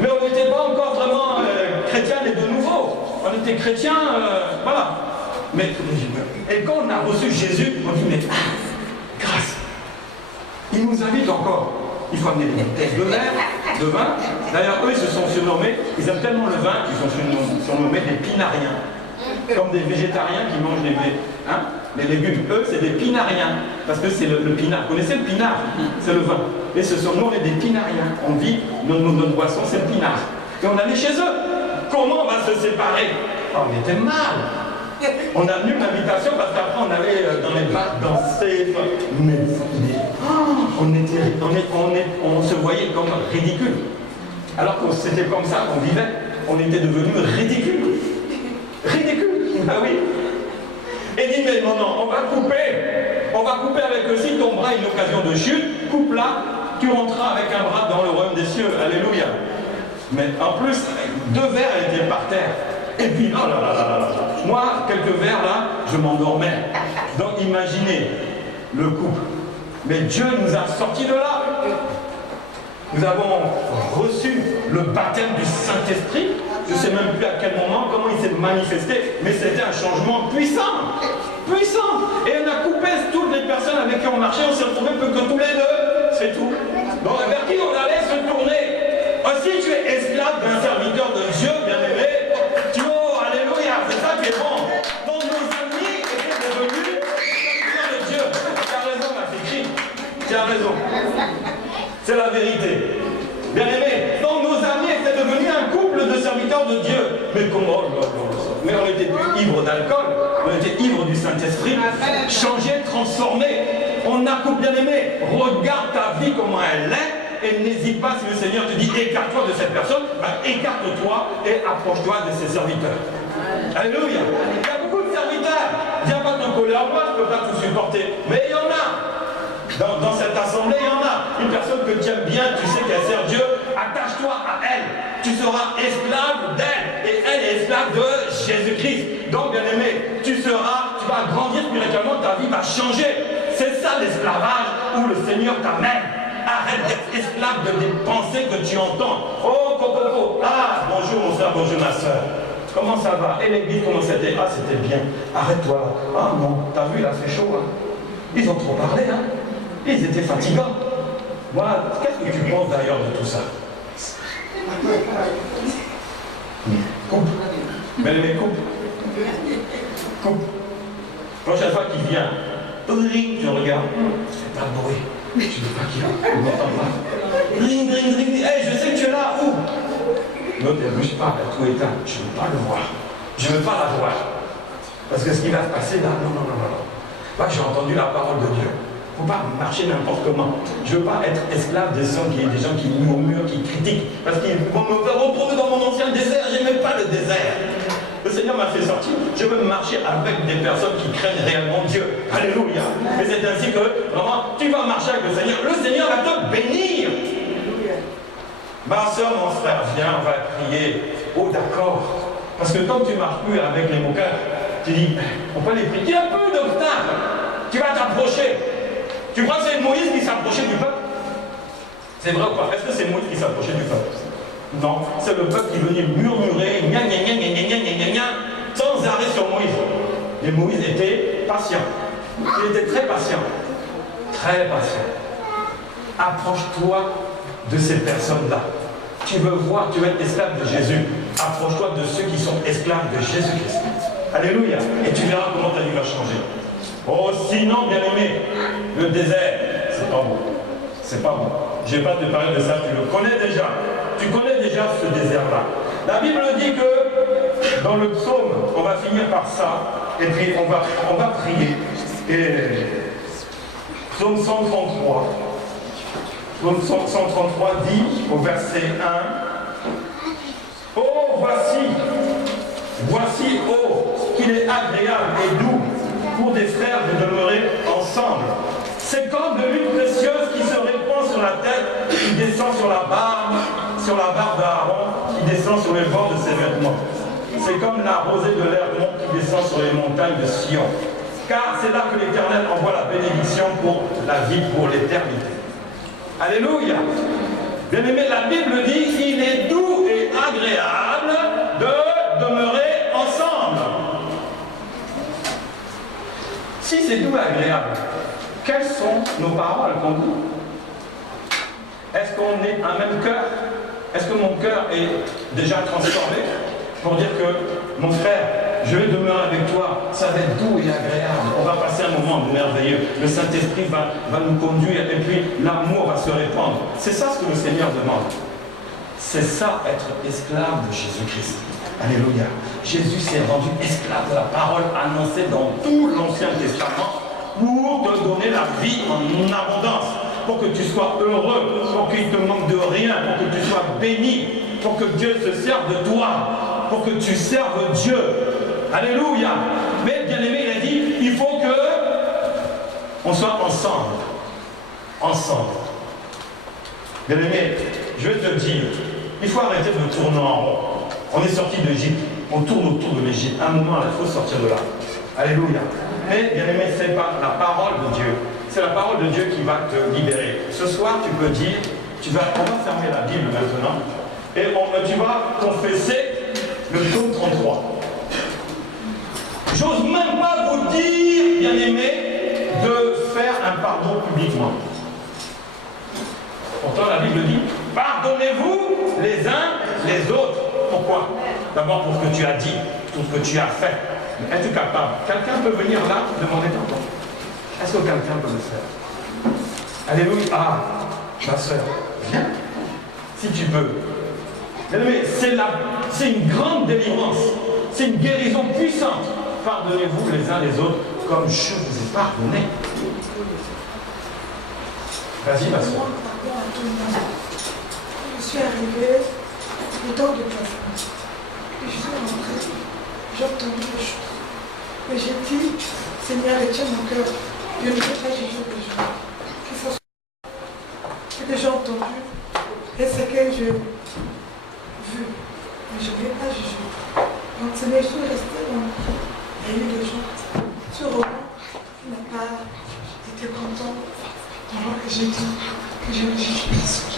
Mais on n'était pas encore vraiment chrétiens et de nouveau. On était chrétiens, voilà. Mais, et quand on a reçu Jésus, on dit, mais grâce, il nous invite encore. Il faut amener des bouteilles de vin. D'ailleurs, eux, ils se sont surnommés, ils aiment tellement le vin qu'ils sont surnommés des pinariens. Comme des végétariens qui mangent les légumes. Eux, c'est des pinariens. Parce que c'est le pinard. Vous connaissez le pinard? C'est le vin. Et nous, on est des pinariens. On vit, notre boisson, c'est le pinard. Et on allait chez eux. Comment on va se séparer? On était mal. On a tenu l'invitation parce qu'après, on allait dans les bars danser. Mais on se voyait comme ridicule. Alors que c'était comme ça qu'on vivait. On était devenus ridicules. Ridicule. Ah oui. Et dit, mais non, on va couper avec eux. Si ton bras est une occasion de chute, coupe-la, tu rentreras avec un bras dans le royaume des cieux. Alléluia. Mais en plus, 2 verres étaient par terre. Et puis, oh là là là là. Moi, quelques verres là, je m'endormais. Donc imaginez le couple. Mais Dieu nous a sortis de là. Nous avons reçu le baptême du Saint-Esprit. Je ne sais même plus à quel moment, comment il s'est manifesté, mais c'était un changement puissant. Puissant. Et on a coupé toutes les personnes avec qui on marchait, on s'est retrouvés plus que tous les deux. C'est tout. Donc vers qui on allait se tourner? Si tu es esclave d'un serviteur de Dieu, bien-aimé, alléluia, c'est ça qui est bon. Donc nos amis étaient devenus serviteurs de Dieu. Tu as raison, ma fille. Tu as raison. C'est la vérité. Bien aimé, donc nos amis étaient devenus un couple de serviteurs de Dieu. Mais comment? Mais on n'était plus ivre d'alcool, on était ivre du Saint-Esprit, changé, transformé. On a couple, bien aimé. Regarde ta vie comment elle est et n'hésite pas si le Seigneur te dit écarte-toi de cette personne, ben, écarte-toi et approche-toi de ses serviteurs. Alléluia. Il y a beaucoup de serviteurs. Viens pas te coller à moi, je ne peux pas te supporter. Mais il y en a. Dans cette assemblée, il y en a. Une personne que tu aimes bien, tu sais qu'elle sert Dieu, attache-toi à elle. Tu seras esclave d'elle. Et elle est esclave de Jésus-Christ. Donc, bien aimé, tu vas grandir spirituellement, ta vie va changer. C'est ça l'esclavage où le Seigneur t'amène. Arrête d'être esclave de des pensées que tu entends. Oh, coco, ah, bonjour mon frère, bonjour ma soeur. Comment ça va? Et l'église, comment c'était? Ah, c'était bien. Arrête-toi là. Ah non, t'as vu, là, c'est chaud, hein? Ils ont trop parlé, hein? Ils étaient fatigants. Voilà. Qu'est-ce que tu penses d'ailleurs de tout ça? Coupe. Mais coupe. Coupe. Prochaine fois qu'il vient, je regarde. Fais pas de bruit. Je ne veux pas qu'il m'entende pas. Ring, ring, ring. Hey, je sais que tu es là. Où? L'autre, elle ne bouge pas, elle a tout éteint. Je ne veux pas le voir. Je ne veux pas la voir. Parce que ce qui va se passer là, non. Là, j'ai entendu la parole de Dieu. Il ne faut pas marcher n'importe comment. Je ne veux pas être esclave des gens qui murmurent, qui critiquent. Parce qu'ils vont me faire retrouver dans mon ancien désert. Je n'aimais pas le désert. Le Seigneur m'a fait sortir. Je veux marcher avec des personnes qui craignent réellement Dieu. Alléluia. Et c'est ainsi que, vraiment, tu vas marcher avec le Seigneur. Le Seigneur va te bénir. Ma soeur, mon frère, viens, on va prier. Oh, d'accord. Parce que quand tu ne marches plus avec les moqueurs, tu dis, on peut les prier. Il y a peu d'obstacles. Tu vas t'approcher. Tu crois que c'est Moïse qui s'approchait du peuple? C'est vrai ou pas? Est-ce que c'est Moïse qui s'approchait du peuple? Non, c'est le peuple qui venait murmurer, sans arrêt sur Moïse. Et Moïse était patient. Il était très patient. Très patient. Approche-toi de ces personnes-là. Tu veux voir, tu veux être esclave de Jésus. Approche-toi de ceux qui sont esclaves de Jésus-Christ. Alléluia. Et tu verras comment ta vie va changer. Oh, sinon, bien aimé, le désert, c'est pas bon. C'est pas bon. Je ne vais pas te parler de ça, tu le connais déjà. Tu connais déjà ce désert-là. La Bible dit que dans le psaume, on va finir par ça, et puis on va prier. Et psaume 133. Psaume 133 dit au verset 1, oh, voici, oh, qu'il est agréable et doux pour des frères de demeurer ensemble. C'est comme de l'huile précieuse qui se répand sur la tête, qui descend sur la barbe d'Aaron, qui descend sur les bords de ses vêtements. C'est comme la rosée de l'Hermon qui descend sur les montagnes de Sion. Car c'est là que l'Éternel envoie la bénédiction pour la vie, pour l'éternité. Alléluia. Bien-aimé, la Bible dit qu'il est doux et agréable de demeurer ensemble. Si c'est doux et agréable, quelles sont nos paroles qu'on dit? Est-ce qu'on est un même cœur? Est-ce que mon cœur est déjà transformé pour dire que, mon frère, je vais demeurer avec toi, ça va être doux et agréable, on va passer un moment merveilleux, le Saint-Esprit va nous conduire et puis l'amour va se répandre. C'est ça ce que le Seigneur demande. C'est ça, être esclave de Jésus-Christ. Alléluia. Jésus s'est rendu esclave de la parole annoncée dans tout l'Ancien Testament pour te donner la vie en abondance, pour que tu sois heureux, pour qu'il ne te manque de rien, pour que tu sois béni, pour que Dieu se serve de toi, pour que tu serves Dieu. Alléluia. Mais bien aimé, il a dit, il faut que on soit ensemble. Ensemble. Bien aimé, je vais te dire, il faut arrêter de tourner en rond. On est sorti d'Égypte, on tourne autour de l'Égypte. À un moment, il faut sortir de là. Alléluia. Mais bien aimé, ce n'est pas la parole de Dieu. C'est la parole de Dieu qui va te libérer. Ce soir, tu peux dire, on va fermer la Bible maintenant, et tu vas confesser le psaume 33. J'ose même pas vous dire, bien aimé, de faire un pardon publiquement. Pourtant, la Bible dit, pardonnez-vous les uns les autres. Pourquoi? D'abord pour ce que tu as dit, pour ce que tu as fait. Mais es-tu capable? Quelqu'un peut venir là demander pardon? Est-ce que quelqu'un peut le faire? Alléluia. Ah, ma soeur, viens, si tu peux. Mais c'est une grande délivrance. C'est une guérison puissante. Pardonnez-vous les uns les autres comme je vous ai pardonné. Vas-y, ma soeur. Je suis arrivée au temps de placement. Et je suis rentrée. J'ai entendu des choses. Et j'ai dit, Seigneur, retiens mon cœur. Je ne veux pas juger les gens. Que ça soit que j'ai entendu. Et ce que j'ai vu. Mais je ne vais pas juger. Donc, Seigneur, je suis restée dans le cœur. Il y a eu des gens. Ce roman n'a pas été content. Alors que j'ai dit que je ne juge personne.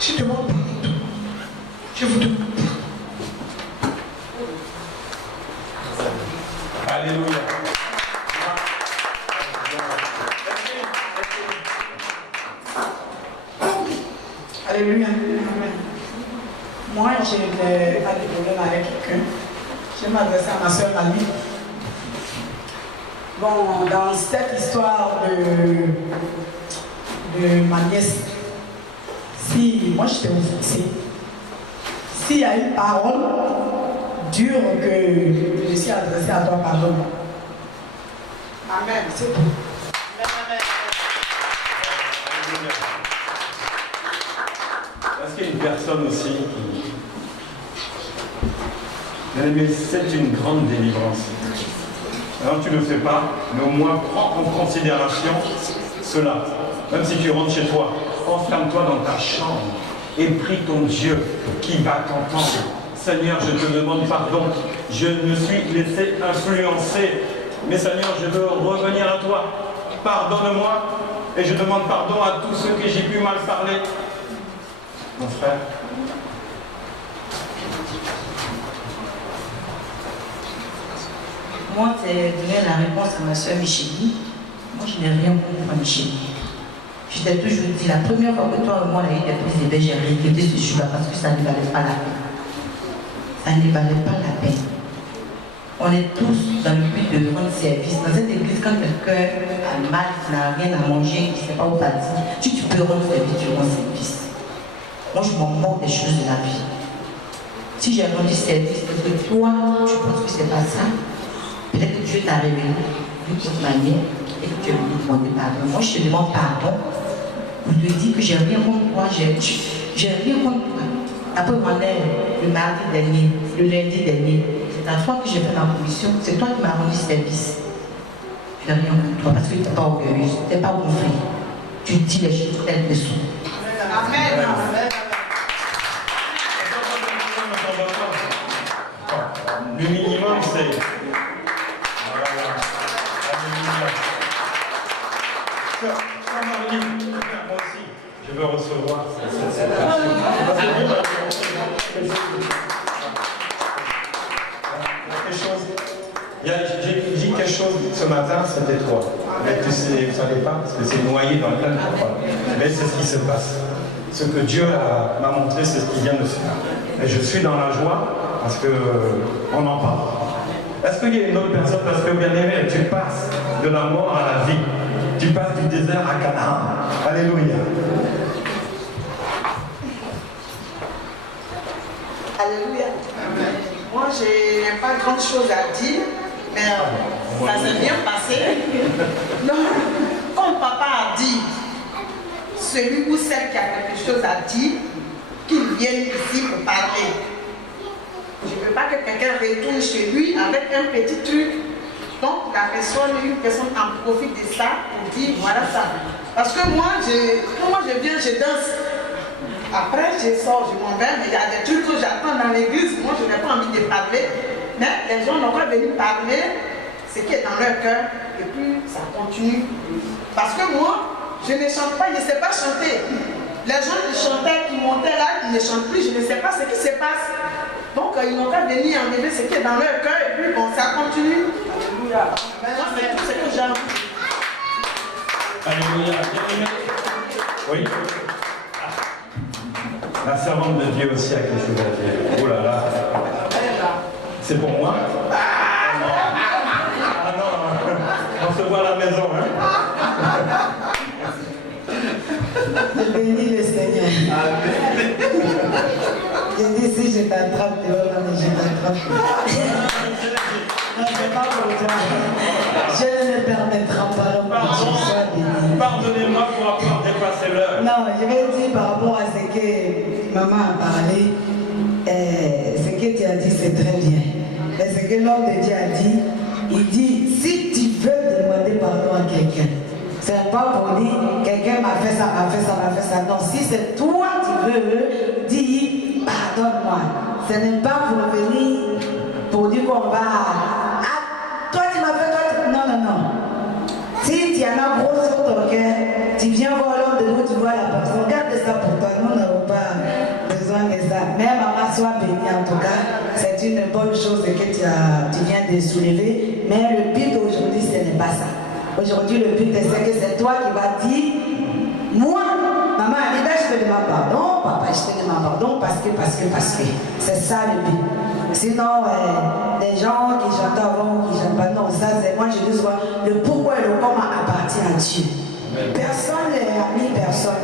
Je demande pardon. Je vous demande pardon. Alléluia. Alléluia. Amen. Moi, je n'ai pas de problème avec quelqu'un. Je vais m'adresser à ma soeur Mali. Bon, dans cette histoire de ma nièce, si moi j'étais offensée, s'il y a une parole dure que je suis adressée à toi, pardonne-moi. Amen, c'est tout. Est-ce qu'il y a une personne aussi qui... Mais c'est une grande délivrance. Alors tu ne le fais pas, mais au moins prends en considération cela. Même si tu rentres chez toi, enferme-toi dans ta chambre et prie ton Dieu qui va t'entendre. Seigneur, je te demande pardon. Je me suis laissé influencer. Mais Seigneur, je veux revenir à toi. Pardonne-moi. Et je demande pardon à tous ceux que j'ai pu mal parler. Mon frère. Moi, c'est donner la réponse à ma soeur Micheline. Moi, je n'ai rien contre Micheline. Je t'ai toujours dit, la première fois que toi et moi, on a eu des prises de j'ai regretté ce jour-là parce que ça ne valait pas la peine. Ça ne valait pas la peine. On est tous dans le but de rendre service. Dans cette église, quand quelqu'un a mal, n'a rien à manger, qui ne sait pas où partir, si tu peux rendre service, tu rends service. Moi, je m'en moque des choses de la vie. Si j'ai rendu service, parce que toi, tu penses que c'est pas ça, peut-être que Dieu t'a révélé d'une autre manière et que tu es venu demander pardon. Moi, je te demande pardon pour te dire que j'ai rien contre toi, j'ai rien contre toi. Après, on est le mardi dernier, le lundi dernier. C'est à toi que j'ai fait ma commission, c'est toi qui m'as rendu service. Je n'ai rien contre toi parce que tu n'es pas orgueilleuse, tu n'es pas gonflée. Tu dis les choses telles qu'elles sont. Amen. Amen. Le minimum, c'est... Voilà. Moi aussi, je veux recevoir cette J'ai dit quelque chose ce matin, c'était toi. Mais tu ne savais pas, parce que c'est noyé dans plein de paroles. Mais c'est ce qui se passe. Ce que Dieu m'a montré, c'est ce qu'il vient de faire. Et je suis dans la joie parce qu'on en parle. Est-ce qu'il y a une autre personne? Parce que bien aimé, tu passes de la mort à la vie. Tu passes du désert à Canaan. Alléluia. Alléluia. Amen. Moi, je n'ai pas grand chose à dire, mais ça s'est bien passé. Non, comme papa a dit, celui ou celle qui a quelque chose à dire, qu'il vienne ici pour parler. Je ne veux pas que quelqu'un retourne chez lui avec un petit truc. Donc une personne en profite de ça pour dire voilà ça. Parce que moi, quand je viens, je danse. Après, je sors, je m'en vais, mais il y a des trucs que j'attends dans l'église. Moi, je n'ai pas envie de parler. Mais les gens n'ont pas venu parler ce qui est dans leur cœur. Et puis, ça continue. Parce que moi, je ne chante pas, je ne sais pas chanter. Les gens qui chantaient, qui montaient là, ils ne chantent plus, je ne sais pas ce qui se passe. Donc, ils n'ont pas venu enlever ce qui est dans leur cœur. Et puis, bon, ça continue. Alléluia. Moi, c'est tout ce que j'ai envie. Alléluia. Oui. La servante de Dieu aussi a quelque chose à dire. Oh là là. C'est pour moi? Ah non, on se voit à la maison, hein? Je bénis le Seigneur. Je dis si je t'attrape, tu vas mais je t'attrape. Non, c'est pas pour toi. Je ne me permettrai pas que tu sois béni. Pardonnez-moi pour avoir dépassé l'heure. Non, je vais dire par rapport à ce que maman a parlé. Ce que tu as dit, c'est très bien. Mais ce que l'homme de Dieu a dit, il dit, si tu veux demander pardon à quelqu'un, c'est pas pour dire, quelqu'un m'a fait ça, m'a fait ça, m'a fait ça. Non, si c'est toi qui veux dire, pardonne-moi. Ce n'est pas pour venir, pour dire qu'on va, ah, toi tu m'as fait, toi tu... Non, non, non. Si tu en as gros sur ton cœur, tu viens voir l'homme de nous, tu vois la personne, garde ça pour toi, nous n'avons pas besoin de ça. Mais maman, sois bénie en tout cas, c'est une bonne chose que tu viens de soulever, mais le but d'aujourd'hui, ce n'est pas ça. Aujourd'hui, le but, c'est que c'est toi qui vas dire, moi, maman, je te demande pardon, papa, je te demande pardon, parce que. C'est ça le but. Sinon, les gens qui chantent avant ou qui ne chantent pas, non, ça c'est moi je dis souvent, le pourquoi et le comment appartient à Dieu. Personne n'est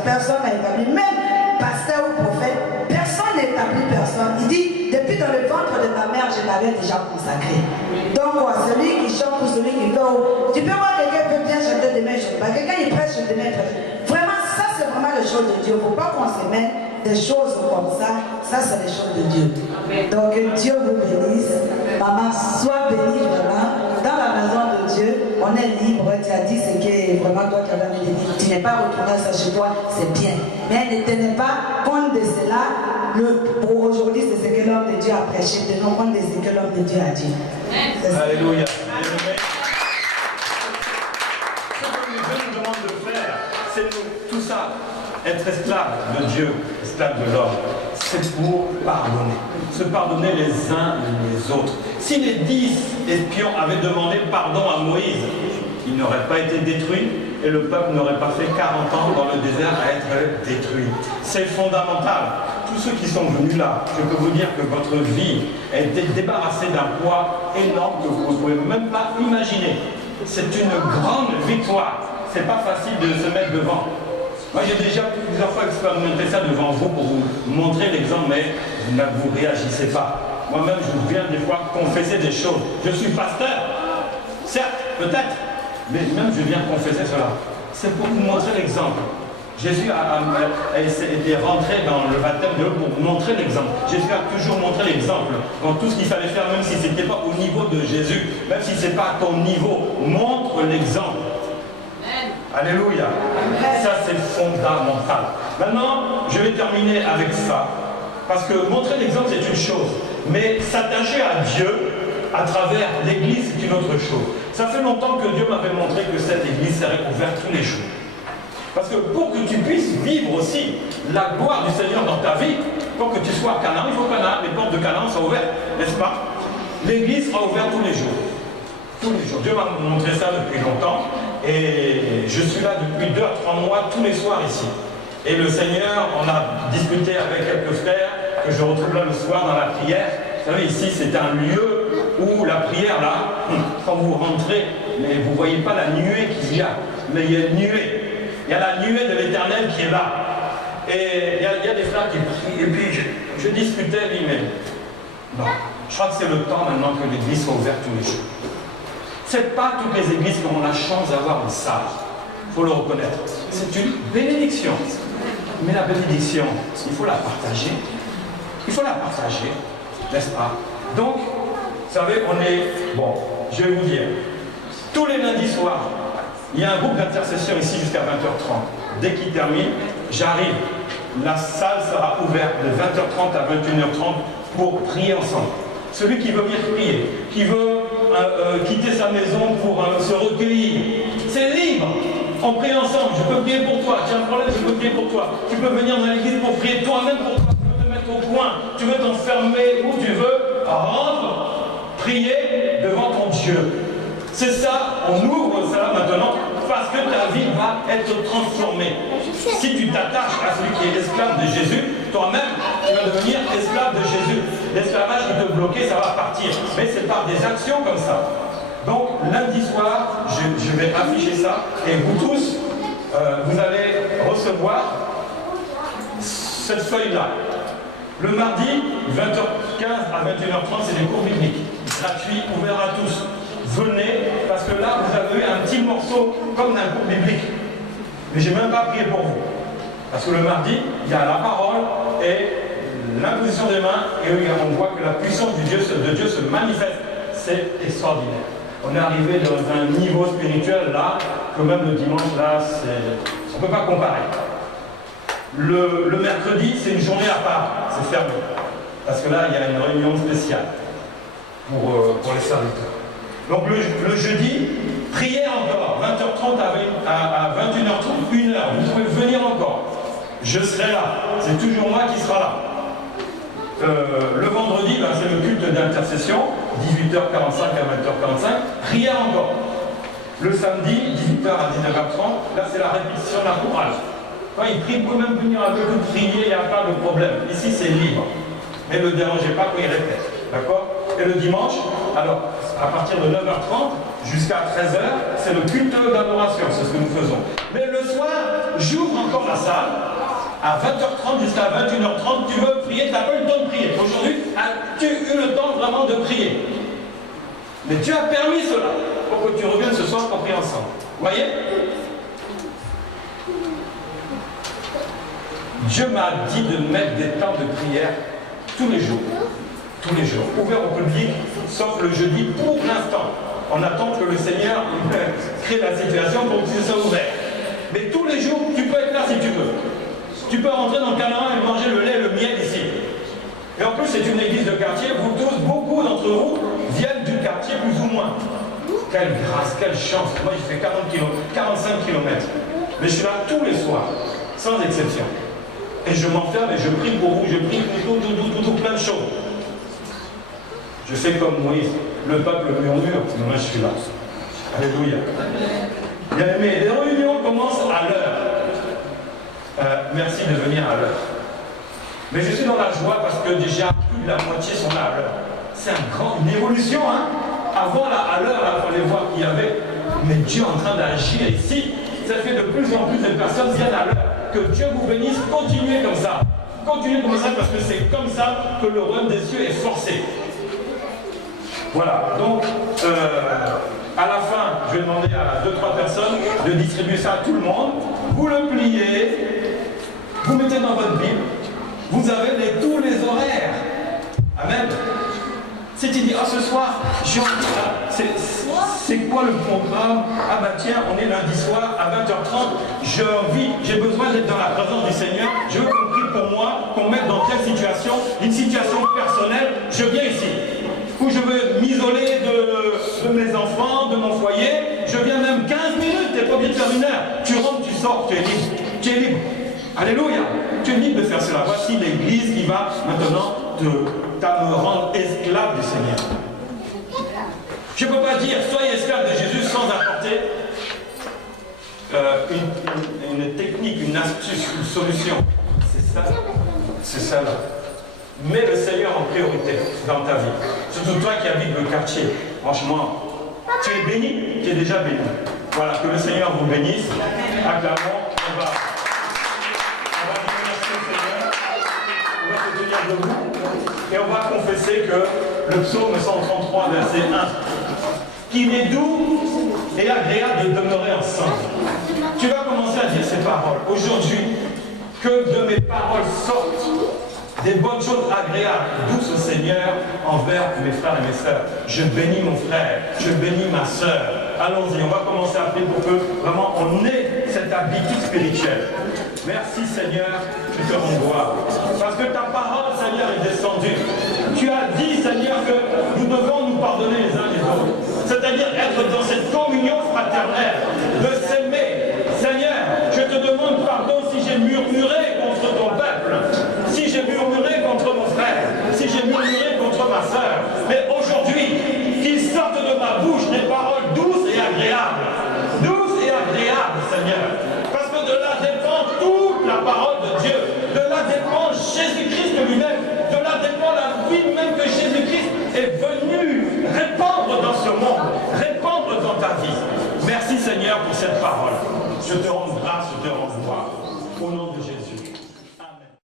personne n'a établi, même pasteur ou prophète, personne n'établit personne. Il dit, depuis dans le ventre de ta mère, je t'avais déjà consacré. Donc, celui qui chante ou celui qui veut, tu peux voir quelqu'un peut bien chanter demain, je ne sais pas. Quelqu'un il prêche demain, il prêche. Vraiment, ça c'est vraiment les choses de Dieu. Il ne faut pas qu'on se mette des choses comme ça. Ça c'est les choses de Dieu. Donc, Dieu vous bénisse. Maman, sois bénie vraiment. Dans la maison de Dieu, on est libre. Tu as dit ce que vraiment toi tu avais dit. Tu n'es pas retourné ça chez toi, c'est bien. Mais ne tenez pas compte de cela. Pour aujourd'hui, c'est ce que l'homme de Dieu a prêché. Tenons compte de ce que l'homme de Dieu a dit. Alléluia. Ce que Dieu nous demande de faire, c'est tout ça. Être esclave de Dieu, esclave de l'homme, c'est pour pardonner. Se pardonner les uns les autres. Si les 10 espions avaient demandé pardon à Moïse, il n'aurait pas été détruit et le peuple n'aurait pas fait 40 ans dans le désert à être détruit. C'est fondamental. Tous ceux qui sont venus là, je peux vous dire que votre vie est débarrassée d'un poids énorme que vous ne pouvez même pas imaginer. C'est une grande victoire. C'est pas facile de se mettre devant. Moi j'ai déjà plusieurs fois expérimenté ça devant vous pour vous montrer l'exemple, mais vous ne réagissez pas. Moi-même je viens des fois confesser des choses. Je suis pasteur, certes, peut-être, mais même je viens confesser cela. C'est pour vous montrer l'exemple. Jésus a été rentré dans le baptême de l'eau pour montrer l'exemple. Jésus a toujours montré l'exemple dans tout ce qu'il fallait faire, même si ce n'était pas au niveau de Jésus, même si ce n'est pas à ton niveau, montre l'exemple. Alléluia. Ça c'est fondamental. Maintenant, je vais terminer avec ça. Parce que montrer l'exemple c'est une chose. Mais s'attacher à Dieu à travers l'église c'est une autre chose. Ça fait longtemps que Dieu m'avait montré que cette église serait ouverte tous les jours. Parce que pour que tu puisses vivre aussi la gloire du Seigneur dans ta vie, pour que tu sois à Canaan, il faut que les portes de Canaan soient ouvertes, n'est-ce pas? L'église sera ouverte tous les jours. Tous les jours. Dieu m'a montré ça depuis longtemps. Et je suis là depuis 2 à 3 mois, tous les soirs ici. Et le Seigneur, on a discuté avec quelques frères, que je retrouve là le soir dans la prière. Vous savez, ici, c'est un lieu où la prière, là, quand vous rentrez, mais vous ne voyez pas la nuée qu'il y a, mais il y a une nuée. Il y a la nuée de l'Éternel qui est là. Et il y a des frères qui prient. Et puis, je discutais, lui, mais non, je crois que c'est le temps maintenant que l'église soit ouverte tous les jours. Ce n'est pas toutes les églises qui ont la chance d'avoir une salle. Il faut le reconnaître. C'est une bénédiction. Mais la bénédiction, il faut la partager. Il faut la partager, n'est-ce pas? Donc, vous savez, on est... Bon, je vais vous dire. Tous les lundis soirs, il y a un groupe d'intercession ici jusqu'à 20h30. Dès qu'il termine, j'arrive. La salle sera ouverte de 20h30 à 21h30 pour prier ensemble. Celui qui veut venir prier, qui veut quitter sa maison pour se recueillir, c'est libre. On prie ensemble, je peux prier pour toi, tu as un problème, je peux prier pour toi. Tu peux venir dans l'église pour prier toi-même pour toi, tu veux te mettre au coin, tu veux t'enfermer où tu veux, rentre, prier devant ton Dieu. C'est ça, on ouvre ça maintenant parce que ta vie va être transformée. Si tu t'attaches à celui qui est esclave de Jésus, toi-même, tu vas devenir esclave de Jésus. L'esclavage qui te bloquait, ça va partir. Mais c'est par des actions comme ça. Donc, lundi soir, je vais afficher ça. Et vous tous, vous allez recevoir cette feuille-là. Le mardi, 20h15 à 21h30, c'est des cours bibliques, gratuits, ouverts à tous. Venez, parce que là, vous avez eu un petit morceau comme d'un cours biblique. Mais je n'ai même pas prié pour vous. Parce que le mardi, il y a la parole et l'imposition des mains, et on voit que la puissance de Dieu se manifeste. C'est extraordinaire. On est arrivé dans un niveau spirituel là, que même le dimanche là, on ne peut pas comparer. Le mercredi, c'est une journée à part, c'est fermé. Parce que là, il y a une réunion spéciale pour les serviteurs. Donc le jeudi, priez encore, 20h30 à 21h30, 1h. Vous pouvez venir encore. Je serai là. C'est toujours moi qui sera là. Le vendredi, ben, c'est le culte d'intercession, 18h45 à 20h45. Prière encore. Le samedi, 18h à 19h30, là c'est la répétition de la courage. Quand il prie, vous pouvez même venir avec vous prier, il n'y a pas de problème. Ici c'est libre. Mais ne le dérangez pas quand il répète. D'accord? Et le dimanche, alors à partir de 9h30 jusqu'à 13h, c'est le culte d'adoration, c'est ce que nous faisons. Mais le soir, j'ouvre encore la salle. À 20h30 jusqu'à 21h30, tu veux prier, tu n'as pas eu le temps de prier. Aujourd'hui, as-tu eu le temps vraiment de prier? Mais tu as permis cela pour que tu reviennes ce soir pour prier ensemble. Vous voyez? Dieu m'a dit de mettre des temps de prière tous les jours. Tous les jours. Ouvert au public, sauf le jeudi pour l'instant. On attend que le Seigneur crée la situation pour que ce soit ouvert. Mais tous les jours, tu peux être là si tu veux. Tu peux rentrer dans le Canaan et manger le lait et le miel ici. Et en plus, c'est une église de quartier. Vous tous, beaucoup d'entre vous viennent du quartier plus ou moins. Quelle grâce, quelle chance. Moi, j'ai fait 45 km. Mais je suis là tous les soirs, sans exception. Et je m'enferme et je prie pour vous. Je prie pour tout, plein de choses. Je fais comme Moïse. Le peuple murmure, mais moi je suis là. Alléluia. Mais les réunions commencent à l'heure. Merci de venir à l'heure. Mais je suis dans la joie parce que déjà plus de la moitié sont là à l'heure. C'est une évolution, hein. Avant, là, à l'heure, il fallait voir qu'il y avait. Mais Dieu est en train d'agir ici. Ça fait de plus en plus de personnes viennent à l'heure. Que Dieu vous bénisse, continuez comme ça. Continuez comme ça parce que c'est comme ça que le royaume des cieux est forcé. Voilà, donc à la fin, je vais demander à 2-3 personnes de distribuer ça à tout le monde. Vous le pliez, vous mettez dans votre Bible, vous avez tous les horaires. Amen. Si tu dis, ce soir, j'ai envie, c'est quoi le programme? Ah bah tiens, on est lundi soir à 20h30, j'ai besoin d'être dans la présence du Seigneur, je veux qu'on prie pour moi, qu'on mette dans quelle situation, une situation personnelle, je viens ici. Où je veux m'isoler de mes enfants, de mon foyer, je viens même 15 minutes, tu n'es pas obligé de faire 1 heure. Tu rentres, tu sors, tu es libre. Tu es libre. Alléluia. Tu es libre de faire cela. Voici l'église qui va maintenant me rendre esclave du Seigneur. Je ne peux pas dire soyez esclave de Jésus sans apporter une technique, une astuce, une solution. C'est ça. C'est ça là. Mets le Seigneur en priorité dans ta vie. Surtout toi qui habites le quartier. Franchement, tu es béni, tu es déjà béni. Voilà, que le Seigneur vous bénisse. Acclamons, on va dire merci au Seigneur. On va se tenir debout. Et on va confesser que le psaume 133, verset 1, qu'il est doux et agréable de demeurer ensemble. Tu vas commencer à dire ces paroles. Aujourd'hui, que de mes paroles sortent des bonnes choses agréables, douces au Seigneur envers mes frères et mes sœurs. Je bénis mon frère, je bénis ma sœur. Allons-y, on va commencer à prier pour que vraiment on ait cette habitude spirituelle. Merci Seigneur, je te rends gloire. Parce que ta parole, Seigneur, est descendue. Tu as dit, Seigneur, que nous devons nous pardonner les uns les autres. C'est-à-dire être dans cette communion fraternelle, de s'aimer. Seigneur, je te demande pardon si j'ai murmuré contre ton peuple. Si j'ai murmuré contre mon frère, si j'ai murmuré contre ma sœur, mais aujourd'hui, qu'il sorte de ma bouche des paroles douces et agréables. Douces et agréables, Seigneur. Parce que de là dépend toute la parole de Dieu. De là dépend Jésus-Christ lui-même. De là dépend la vie même que Jésus-Christ est venu répandre dans ce monde, répandre dans ta vie. Merci Seigneur pour cette parole. Je te rends grâce, je te rends gloire. Au nom de Jésus.